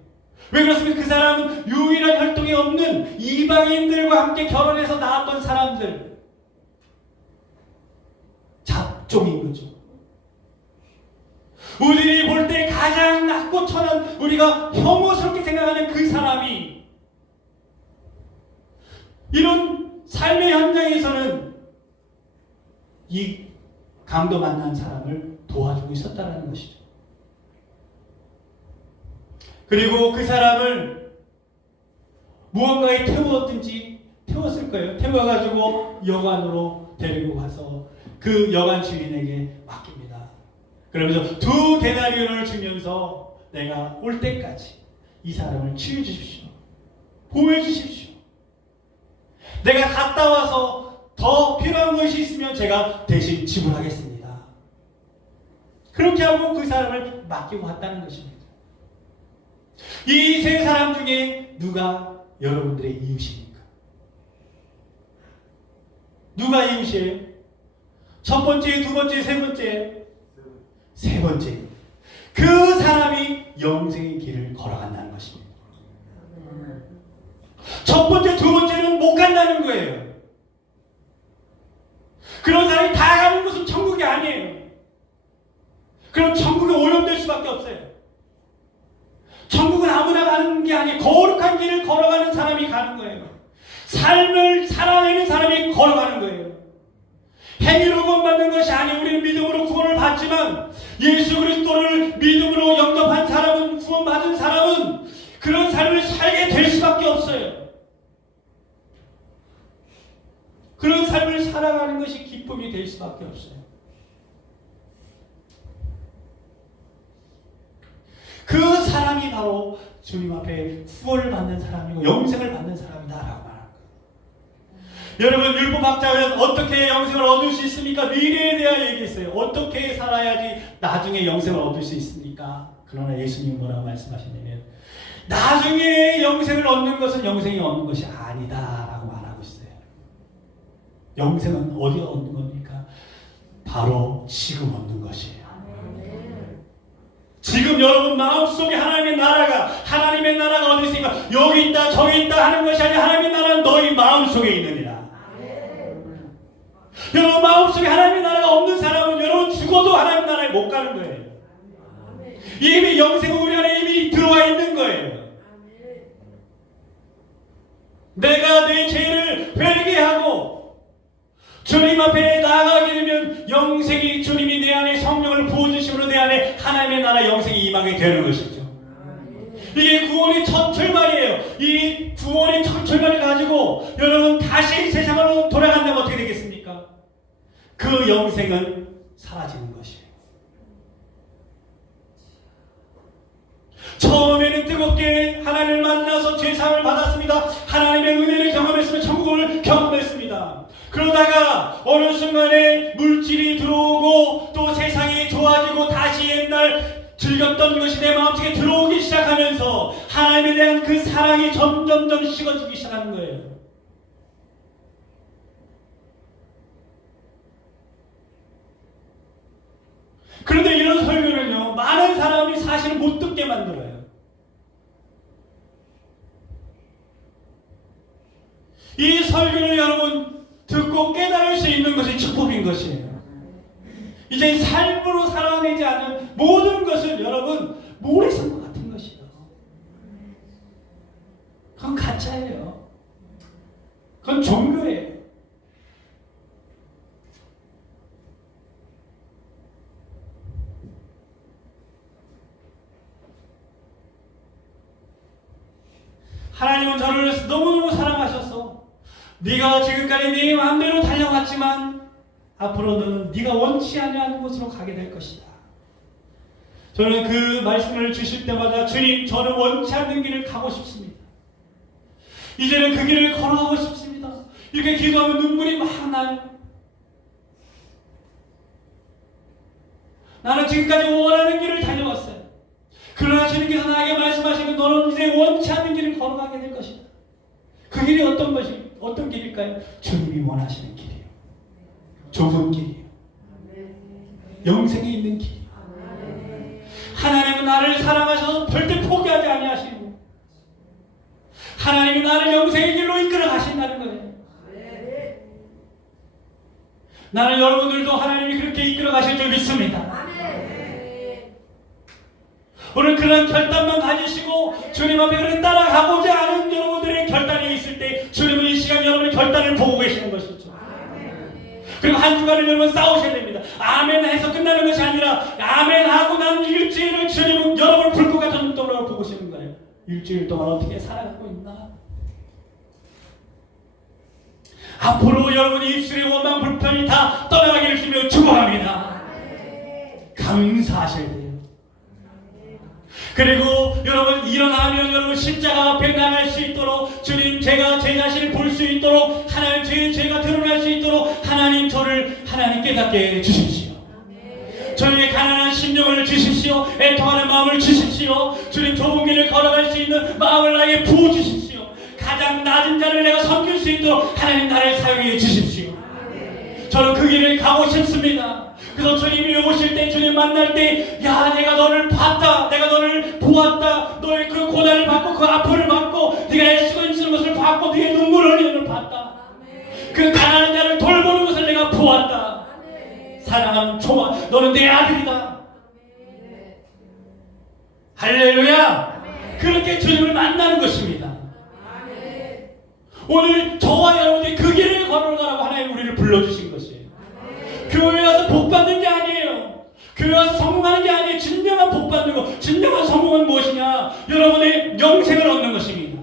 왜 그렇습니까? 그 사람은 유일한 혈통이 없는 이방인들과 함께 결혼해서 낳았던 사람들. 잡종인 거죠. 우리들이 볼 때 가장 낮고 천한, 우리가 혐오스럽게 생각하는 그 사람이 이런 삶의 현장에서는 이 강도 만난 사람을 도와주고 있었다는 것이죠. 그리고 그 사람을 무언가에 태웠을 거예요. 태워가지고 여관으로 데리고 가서 그 여관 주인에게 맡깁니다. 그러면서 2데나리온을 주면서 내가 올 때까지 이 사람을 치유해 주십시오. 보호해 주십시오. 내가 갔다 와서 더 필요한 것이 있으면 제가 대신 지불하겠습니다. 그렇게 하고 그 사람을 맡기고 갔다는 것입니다. 이 세 사람 중에 누가 여러분들의 이웃입니까? 누가 이웃이에요? 첫 번째, 두 번째, 세 번째? 세 번째. 그 사람이 영생의 길을 걸어간다는 것입니다. 첫 번째, 두 번째는 못 간다는 거예요. 그런 사람이 다 가는 것은 천국이 아니에요. 그럼 천국에 오염될 수밖에 없어요. 천국은 아무나 가는 게 아니에요. 거룩한 길을 걸어가는 사람이 가는 거예요. 삶을 살아내는 사람이 걸어가는 거예요. 행위로 구원받는 것이 아니에요. 우리는 믿음으로 구원을 받지만 예수 그리스도를 믿음으로 영접한 사람은, 구원받은 사람은 그런 삶을 살게 될 수밖에 없어요. 그런 삶을 살아가는 것이 기쁨이 될 수밖에 없어요. 그 사람이 바로 주님 앞에 구원을 받는 사람이고 영생을 받는 사람이다라고 말합니다. 여러분, 율법학자는 어떻게 영생을 얻을 수 있습니까? 미래에 대하여 얘기했어요. 어떻게 살아야지 나중에 영생을 얻을 수 있습니까? 그러나 예수님은 뭐라고 말씀하시냐면 나중에 영생을 얻는 것은 영생이 얻는 것이 아니다라고 말하고 있어요. 영생은 어디가 얻는 겁니까? 바로 지금 얻는 것이에요. 지금 여러분 마음속에 하나님의 나라가 어디 있으니까 여기 있다 저기 있다 하는 것이 아니라 하나님의 나라는 너희 마음속에 있느니라. 여러분 마음속에 하나님의 나라가 없는 사람은 여러분 죽어도 하나님의 나라에 못 가는 거예요. 이미 영생은 우리 안에 이미 들어와 있는 거예요. 내가 내 죄를 회개하고 주님 앞에 나아가게 되면 영생이, 주님이 내 안에 성령을 부어주심으로 내 안에 하나님의 나라 영생이 임하게 되는 것이죠. 이게 구원의 첫 출발이에요. 이 구원의 첫 출발을 가지고 여러분 다시 세상으로 돌아간다면 어떻게 되겠습니까? 그 영생은 사라지는 것이에요. 처음에는 뜨겁게 하나님을 만나서 죄사함을 받았습니다. 하나님의 은혜를 경험했으면 천국을 경험했습니다. 그러다가 어느 순간에 물질이 들어오고 또 세상이 좋아지고 다시 옛날 즐겼던 것이 내 마음속에 들어오기 시작하면서 하나님에 대한 그 사랑이 점점점 식어지기 시작하는 거예요. 그런데 이런 설교는요, 많은 사람이 사실은 못 듣게 만들어요. 이 설교를 여러분 듣고 깨달을 수 있는 것이 축복인 것이에요. 이제 삶으로 살아내지 않은 모든 것은 여러분 모래성과 같은 것이에요. 그건 가짜예요. 그건 종교예요. 하나님은 저를 너무너무 사랑하셔서 네가 지금까지 네 마음대로 달려갔지만 앞으로는 네가 원치 않는 곳으로 가게 될 것이다. 저는 그 말씀을 주실 때마다 주님, 저는 원치 않는 길을 가고 싶습니다. 이제는 그 길을 걸어가고 싶습니다. 이렇게 기도하면 눈물이 막 나요. 나는 지금까지 원하는 길을 달려왔어요. 그러나 주님께서 나에게 말씀하시면 너는 이제 원치 않는 길을 걸어가게 될 것이다. 그 길이 어떤 길일까요? 주님이 원하시는 길이에요. 좁은 길이에요. 영생에 있는 길이에요. 하나님은 나를 사랑하셔서 절대 포기하지 아니하시고 하나님이 나를 영생의 길로 이끌어 가신다는 거예요. 나는 여러분들도 하나님이 그렇게 이끌어 가실 줄 믿습니다. 오늘 그런 결단만 가지시고 주님 앞에 그렇게 따라가고자 하는 여러분들의 결단이 있을 때 주님은 이 시간 여러분의 결단을 보고 계시는 것이죠. 그리고 한 주간을 여러분 싸우셔야 됩니다. 아멘 해서 끝나는 것이 아니라 아멘 하고 난 일주일을 주님은 여러분을 불꽃 같은 눈동으로 보고 계시는 거예요. 일주일 동안 어떻게 살아가고 있나? 앞으로 여러분이 입술의 원망 불편이 다 떠나가기를 주며 축원합니다. 감사하셔야 돼요. 그리고 여러분 일어나면 여러분 십자가 앞에 나갈 수 있도록 주님, 제가 제 자신을 볼 수 있도록 하나님, 제가 드러날 수 있도록 하나님, 저를 하나님 깨닫게 해주십시오. 주님의 가난한 심령을 주십시오. 애통하는 마음을 주십시오. 주님, 좁은 길을 걸어갈 수 있는 마음을 나에게 부어주십시오. 가장 낮은 자를 내가 섬길 수 있도록 하나님 나를 사용해 주십시오. 저는 그 길을 가고 싶습니다. 그래서 주님이 오실 때, 주님 만날 때, 야, 내가 너를 봤다, 내가 너를 보았다, 너의 그 고난을 받고 그 아픔을 받고 네가 애쓰고 있는 것을 봤고 네의 눈물을 흘리는 걸 봤다. 그 가난한 자를 돌보는 것을 내가 보았다. 사랑하는 초마, 너는 내 아들이다. 할렐루야. 그렇게 주님을 만나는 것입니다. 오늘 저와 여러분들이 그 길을 걸어가라고 하나님 우리를 불러주신 것이에요. 교회에 와서 복 받는 게 아니에요. 교회에 와서 성공하는 게 아니에요. 진정한 복 받는 거, 진정한 성공은 무엇이냐? 여러분의 영생을 얻는 것입니다.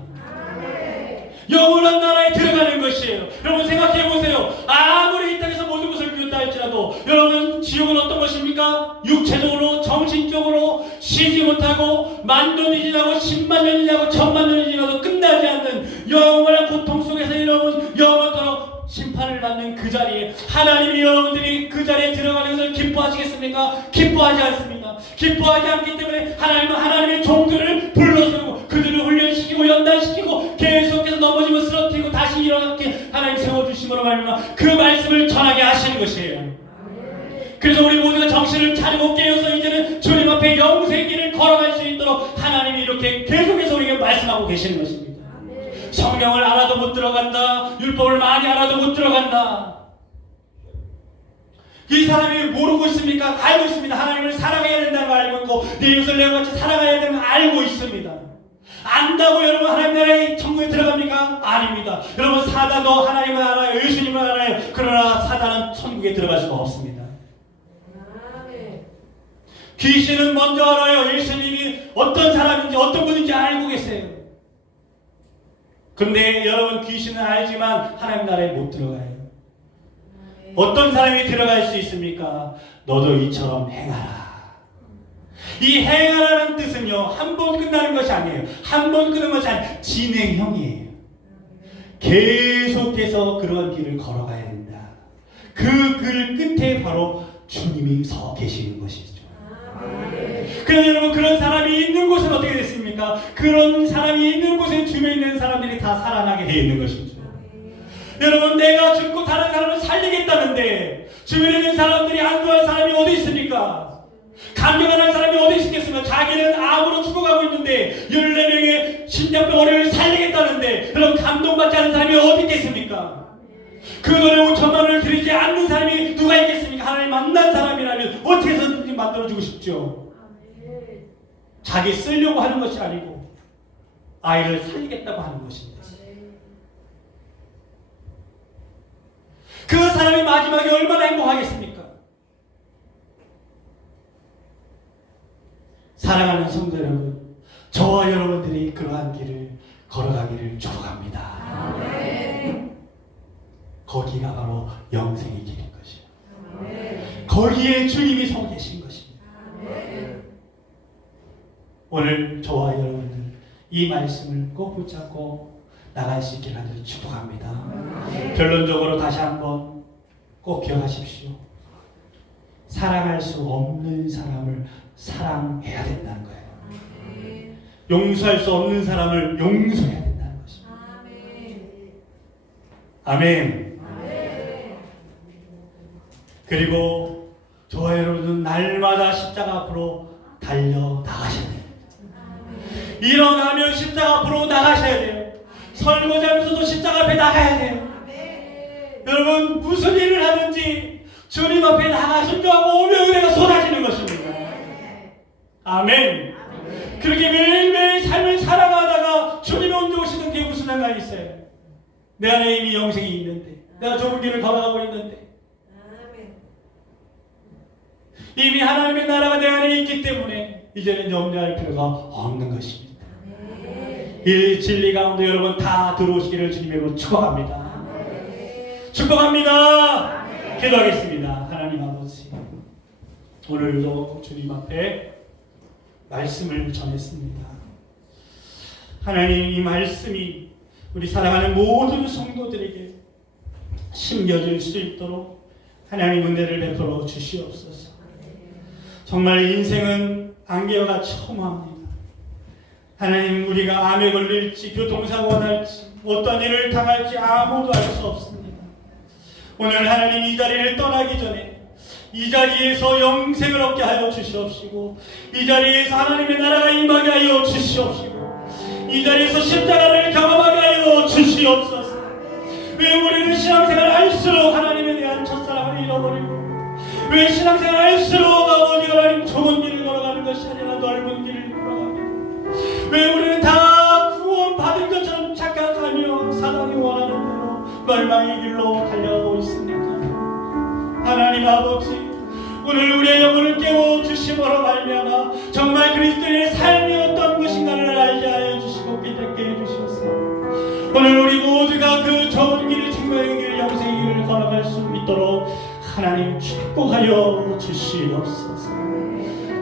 영원한 나라에 들어가는 것이에요. 여러분 생각해 보세요. 아무리 이 땅에서 모든 것을 비운다 할지라도 여러분 지옥은 어떤 것입니까? 육체적으로, 정신적으로 쉬지 못하고 만년이 지나고 10만 년이 지나고 1000만 년이 지나도 끝나지 않는 영원한 고통 속에서 여러분 영원토록 심판을 받는 그 자리에 하나님이 여러분들이 그 자리에 들어가는 것을 기뻐하시겠습니까? 기뻐하지 않습니다. 기뻐하지 않기 때문에 하나님은 하나님의 종들을 불러세우고 그들을 훈련시키고 연단시키고 계속해서 넘어지면 쓰러뜨리고 다시 일어나게 하나님 세워주심으로 말미암아 그 말씀을 전하게 하시는 것이에요. 그래서 우리 모두가 정신을 차리고 깨어서 이제는 주님 앞에 영생의 길을 걸어갈 수 있도록 하나님이 이렇게 계속해서 우리에게 말씀하고 계시는 것입니다. 성경을 알아도 못 들어간다. 율법을 많이 알아도 못 들어간다. 이 사람이 모르고 있습니까? 알고 있습니다. 하나님을 사랑해야 된다는 걸 알고 있고 내 이웃을 내가 같이 사랑해야 되는 걸 알고 있습니다. 안다고 여러분 하나님 나라의 천국에 들어갑니까? 아닙니다. 여러분 사단도 하나님을 알아요. 예수님을 알아요. 그러나 사단은 천국에 들어갈 수가 없습니다. 귀신은 먼저 알아요. 예수님이 어떤 사람인지 어떤 분인지 알고 계세요. 근데 여러분 귀신은 알지만 하나님 나라에 못 들어가요. 어떤 사람이 들어갈 수 있습니까? 너도 이처럼 행하라. 이 행하라는 뜻은요, 한 번 끝나는 것이 아니에요. 한 번 끝는 것이 아니에요. 진행형이에요. 계속해서 그런 길을 걸어가야 된다. 그 글 끝에 바로 주님이 서 계시는 것이죠. 그래서 여러분 그런 사람이 있는 곳은 어떻게 됐습니까? 그런 사람이 있는 곳에 주변에 있는 사람들이 다 살아나게 되어 있는 것이죠. 여러분 내가 죽고 다른 사람을 살리겠다는데 주변에 있는 사람들이 안도할 사람이 어디 있습니까? 감격할 사람이 어디 있겠습니까? 자기는 암으로 죽어가고 있는데 14명의 신장병 어린이를 살리겠다는데 여러분 감동받지 않는 사람이 어디 있겠습니까? 그 돈에 5천만 원을 드리지 않는 사람이 누가 있겠습니까? 하나님 만난 사람이라면 어떻게 해서든지 만들어주고 싶죠. 자기 쓰려고 하는 것이 아니고 아이를 살리겠다고 하는 것입니다. 그 사람이 마지막에 얼마나 행복하겠습니까? 사랑하는 성도 여러분, 저와 여러분들이 그러한 길을 걸어가기를 축복합니다. 거기가 바로 영생의 길인 것이에요. 거기에 주님이 서 계신 것입니다. 오늘 저와 여러분들 이 말씀을 꼭 붙잡고 나갈 수 있게 하기를 축복합니다. 결론적으로 다시 한번 꼭 기억하십시오. 사랑할 수 없는 사람을 사랑해야 된다는 거예요. 용서할 수 없는 사람을 용서해야 된다는 것입니다. 아멘. 그리고 저와 여러분은 날마다 십자가 앞으로 달려 나가셔야 돼요. 일어나면 십자가 앞으로 나가셔야 돼요. 설거지하면서도 십자가 앞에 나가야 돼요. 여러분 무슨 일을 하든지 주님 앞에 나가 순종하고 오면 은혜가 쏟아지는 것입니다. 아멘. 그렇게 매일매일 삶을 살아가다가 주님이 언제 오시는 게 무슨 상관이 있어요? 내 안에 이미 영생이 있는데, 내가 좁은 길을 걸어가고 있는데, 이미 하나님의 나라가 내 안에 있기 때문에 이제는 염려할 필요가 없는 것입니다. 이 진리 가운데 여러분 다 들어오시기를 주님으로 축복합니다. 축복합니다. 기도하겠습니다. 하나님 아버지, 오늘도 주님 앞에 말씀을 전했습니다. 하나님, 이 말씀이 우리 사랑하는 모든 성도들에게 심겨질 수 있도록 하나님 은혜를 베풀어 주시옵소서. 정말 인생은 안개와 같이 험합니다. 하나님, 우리가 암에 걸릴지 교통사고가 날지 어떤 일을 당할지 아무도 알 수 없습니다. 오늘 하나님 이 자리를 떠나기 전에 이 자리에서 영생을 얻게 하여 주시옵시고, 이 자리에서 하나님의 나라가 임하게 하여 주시옵시고, 이 자리에서 십자가를 경험하게 하여 주시옵소서. 왜 우리는 신앙생활을 할수록 하나님에 대한 첫사랑을 잃어버리고, 왜 신앙생활을 할수록 아버지 하나님 좁은 길을 걸어가는 것이 아니라 넓은 길을 걸어갑니다. 왜 우리는 다 구원 받은 것처럼 착각하며 사단이 원하는 대로 멸망의 길로 달려가고 있습니까? 하나님 아버지, 오늘 우리의 영혼을 깨워주심으로 말미암아 정말 그리스도의 삶이 어떤 것인가를 알게 하여 주시고 깨닫게 해주시옵소서. 오늘 우리 모두가 그 좋은 길, 생명의 길, 영생의 길을 걸어갈 수 있도록 하나님 축복하여 주시옵소서.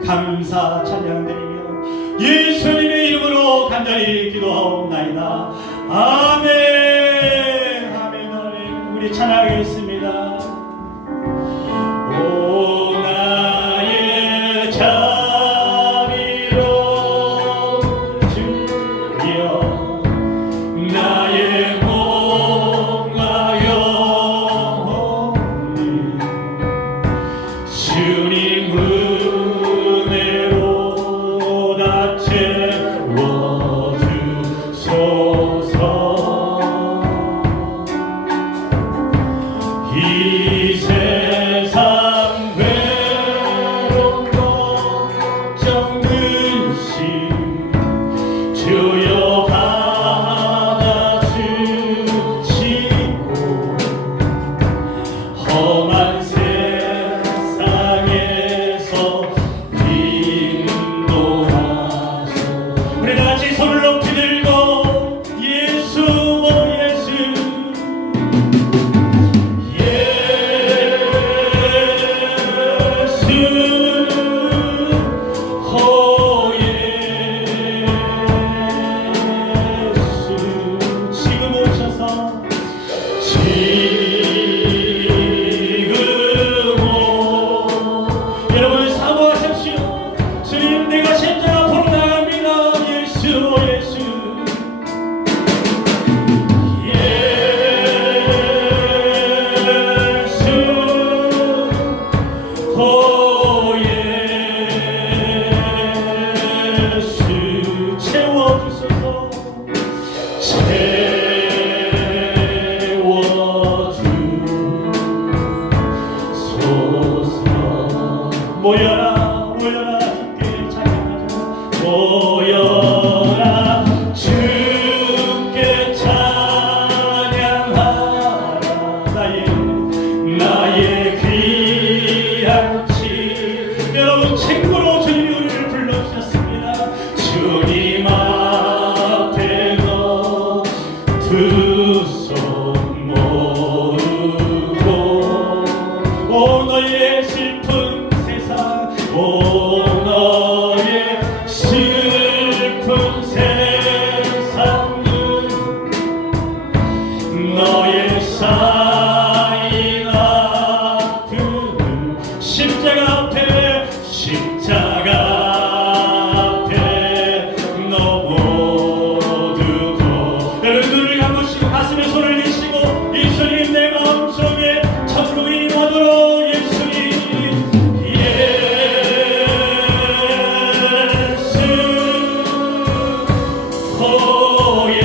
감사 찬양드리며 예수님의 이름으로 간절히 기도하옵나이다. 아멘. 아멘. 아멘. 우리 찬양하겠습니다. 오 나의 자비로 주여, 나의 몸과 영혼을 주님 은혜로 다 채워주소서. 그 손 모르고 오 너의 슬픈 세상 오 너의 슬픈 세상은 너의 사이 같은 십자가 앞에 십자가 앞에 너 모두고 여러분 눈을 감으시고 가슴에 손을 내시고 예수님 내 마음속에 참으로 임하도록 예수님 예수 호예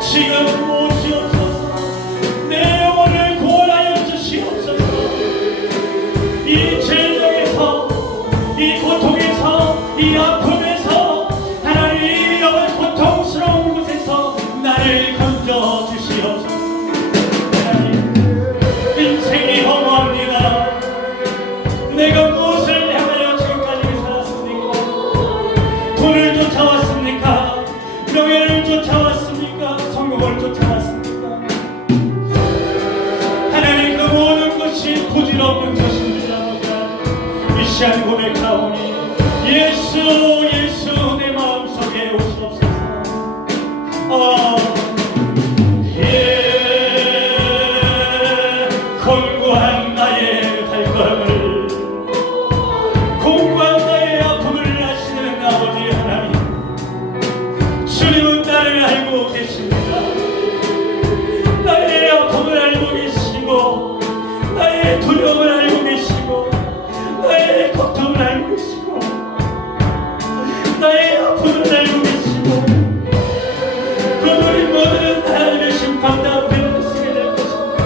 지금 오시옵소서 내 영혼을 구원하여 주시옵소서 이 질병에서 이 고통에서 이 아픔에서 하나님 영원 고통스러운 곳에서 나를 건져 주시옵소서 하나님 인생이 허무합니다 내가 무엇을 향하여 지금까지 살았습니까 돈을 쫓아왔습니까 명예를 쫓아왔습니까 성공을 쫓아왔습니까 하나님 그 모든 것이 부질없는 것입니다 이 시간 고백하오니 예수 예수 내 마음속에 오시옵소서 공고한 나의 발걸음을 공고한 나의 아픔을 아시는 아버지 하나님 주님은 나를 알고 계십니다 나의 아픔을 알고 계시고 나의 두려움을 알고 계시고 나의 고통을 알고 계시고 나의 아픔을 알고 계시고 그 우리 모두는 하나님의 심판대 앞에 서게 될 것입니다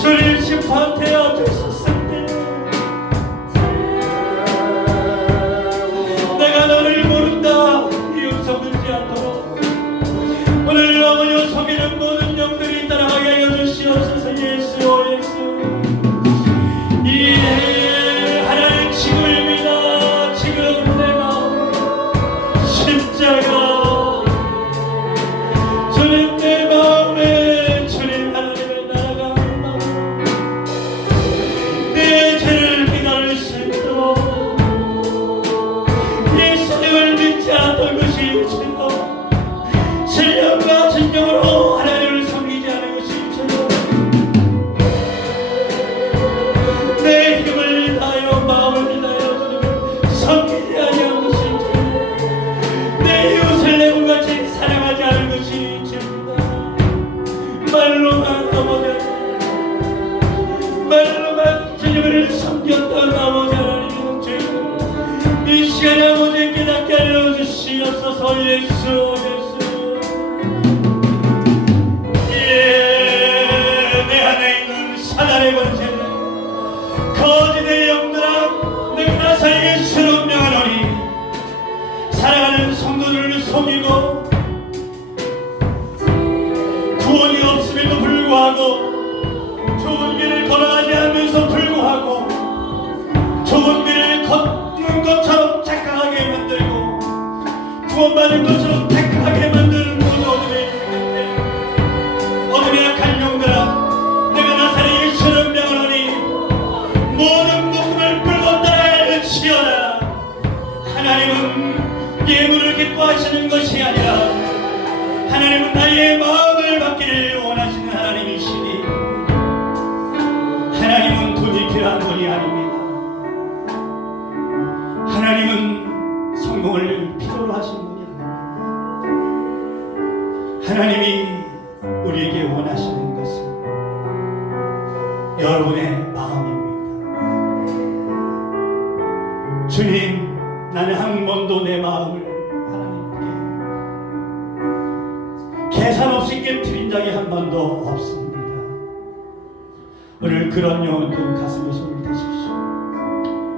주님 심판대 앞에 섰을 때 내가 너를 모른다 이 음성 들지 않도록 오늘 어머니와 속이는 모든 영들이 따라가게 하여 주시옵소서 예수 예수 예 하나님 지금입니다 지금 내 마음 십자가 주님 내 마음에 주님 하나님의 나라가 마음 내 죄를 깨달을 수 있도록 예수님을 믿지 않던 것이 죄다 신령과 진정으로 하나님을 섬기지 않은 것이 죄다 내 힘을 다하여 마음을 다하여 주님을 섬기지 아니한 것이 죄다 내 이웃을 내 몸같이 사랑하지 않은 것이 죄다 말로만 아버지 말로만 주님을 섬겼던 아버지 하나님은 죄다 이 시간에 아버지 깨닫게 하여 주시옵소서 예수 예수 내 안에 있는 사단의 권세는 거짓의 영들아 내가 나사에게 주로 명하노니 사랑하는 성도들을 속이고 구원이 없음에도 불구하고 좋은 길을 걸어가지 않으면서 불구하고 좋은 길을 걷는 것처럼 착각하게 만들고 구원받은 것처럼 착각하게 만드는 모든 어둠의 악한 영들아 내가 나사렛 예수를 명하노니 모든 묶음을 풀고 떠날지어다 하나님은 예물을 기뻐하시는 것이 아니라 하나님은 나의 마음을 받기를 원하시는 하나님이시니 하나님은 돈이 필요한 분이 아닙니다 하나님은 성공을 필요로 하신 분이 아닙니다 하나님이 우리에게 원하시는 것은 여러분의 마음입니다 주님 나는 한 번도 내 마음을 하나님께 계산 없이 깨트린 적이 한 번도 없습니다 오늘 그런 영혼들 가슴에 손을 대십시오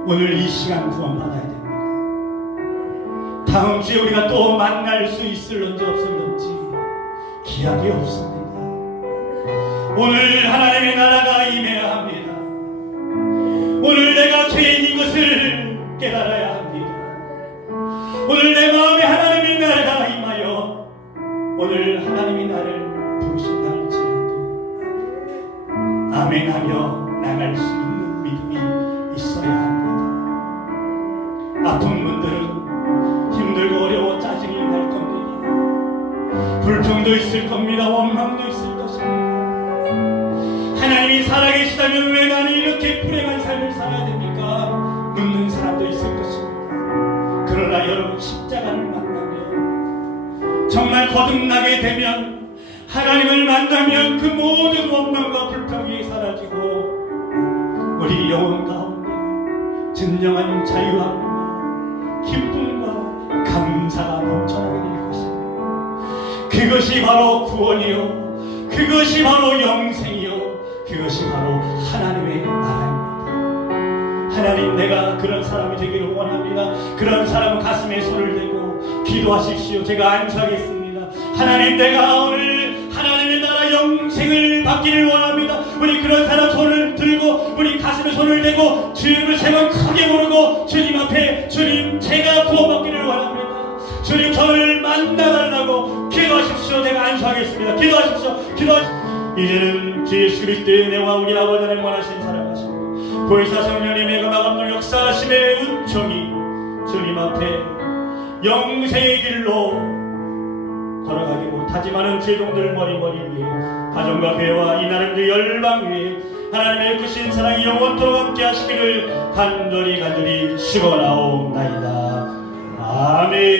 오늘 이 시간 구원받아야 됩니다 다음 주에 우리가 또 만날 수 있을런지 없을런지 기약이 없습니다 오늘 하나님의 나라가 임해야 합니다 오늘 내가 죄인인 것을 깨달아야 합니다 오늘 하나님이 나를 부르신다 할지라도 아멘하며 나갈 수 있는 믿음이 있어야 합니다. 아픈 분들은 힘들고 어려워 짜증이 날 겁니다. 불평도 있을 겁니다. 원망도 있을 것입니다. 하나님이 살아계시다면 왜 나는 이렇게 불행한 삶을 살아야 됩니까? 묻는 사람도 있을 것입니다. 그러나 여러분, 십자가를 만나면, 정말 거듭나게 되면, 하나님을 만나면 그 모든 원망과 불평이 사라지고 우리 영혼 가운데 진정한 자유함과 기쁨과 감사가 넘쳐나게 될 것입니다. 그것이 바로 구원이요, 그것이 바로 영생이요, 그것이 바로 하나님의 나라입니다. 하나님, 내가 그런 사람이 되기를 원합니다. 그런 사람 가슴에 손을 대고 기도하십시오. 제가 안수하겠습니다. 하나님, 내가 오늘 하나님의 나라 영생을 받기를 원합니다. 우리 그런 사람 손을 들고 우리 가슴에 손을 대고 주님을 세 번 크게 부르고 주님 앞에, 주님, 제가 구원받기를 원합니다. 주님, 저를 만나달라고 기도하십시오. 제가 안수하겠습니다. 기도하십시오. 이제는 주 예수 그리스도의 은혜와 우리 아버지 하나님 원하신 사랑하시고 보혜사 성령님의 감화감동 역사하심의 은총이 주님 앞에 영생의 길로 걸어가기 못하지만은 제종들 머리머리 위에 가정과 교회와 이 나라의 열방 위에 하나님의 크신 사랑이 영원토록 함께 하시기를 간절히 축원하옵나이다. 아멘.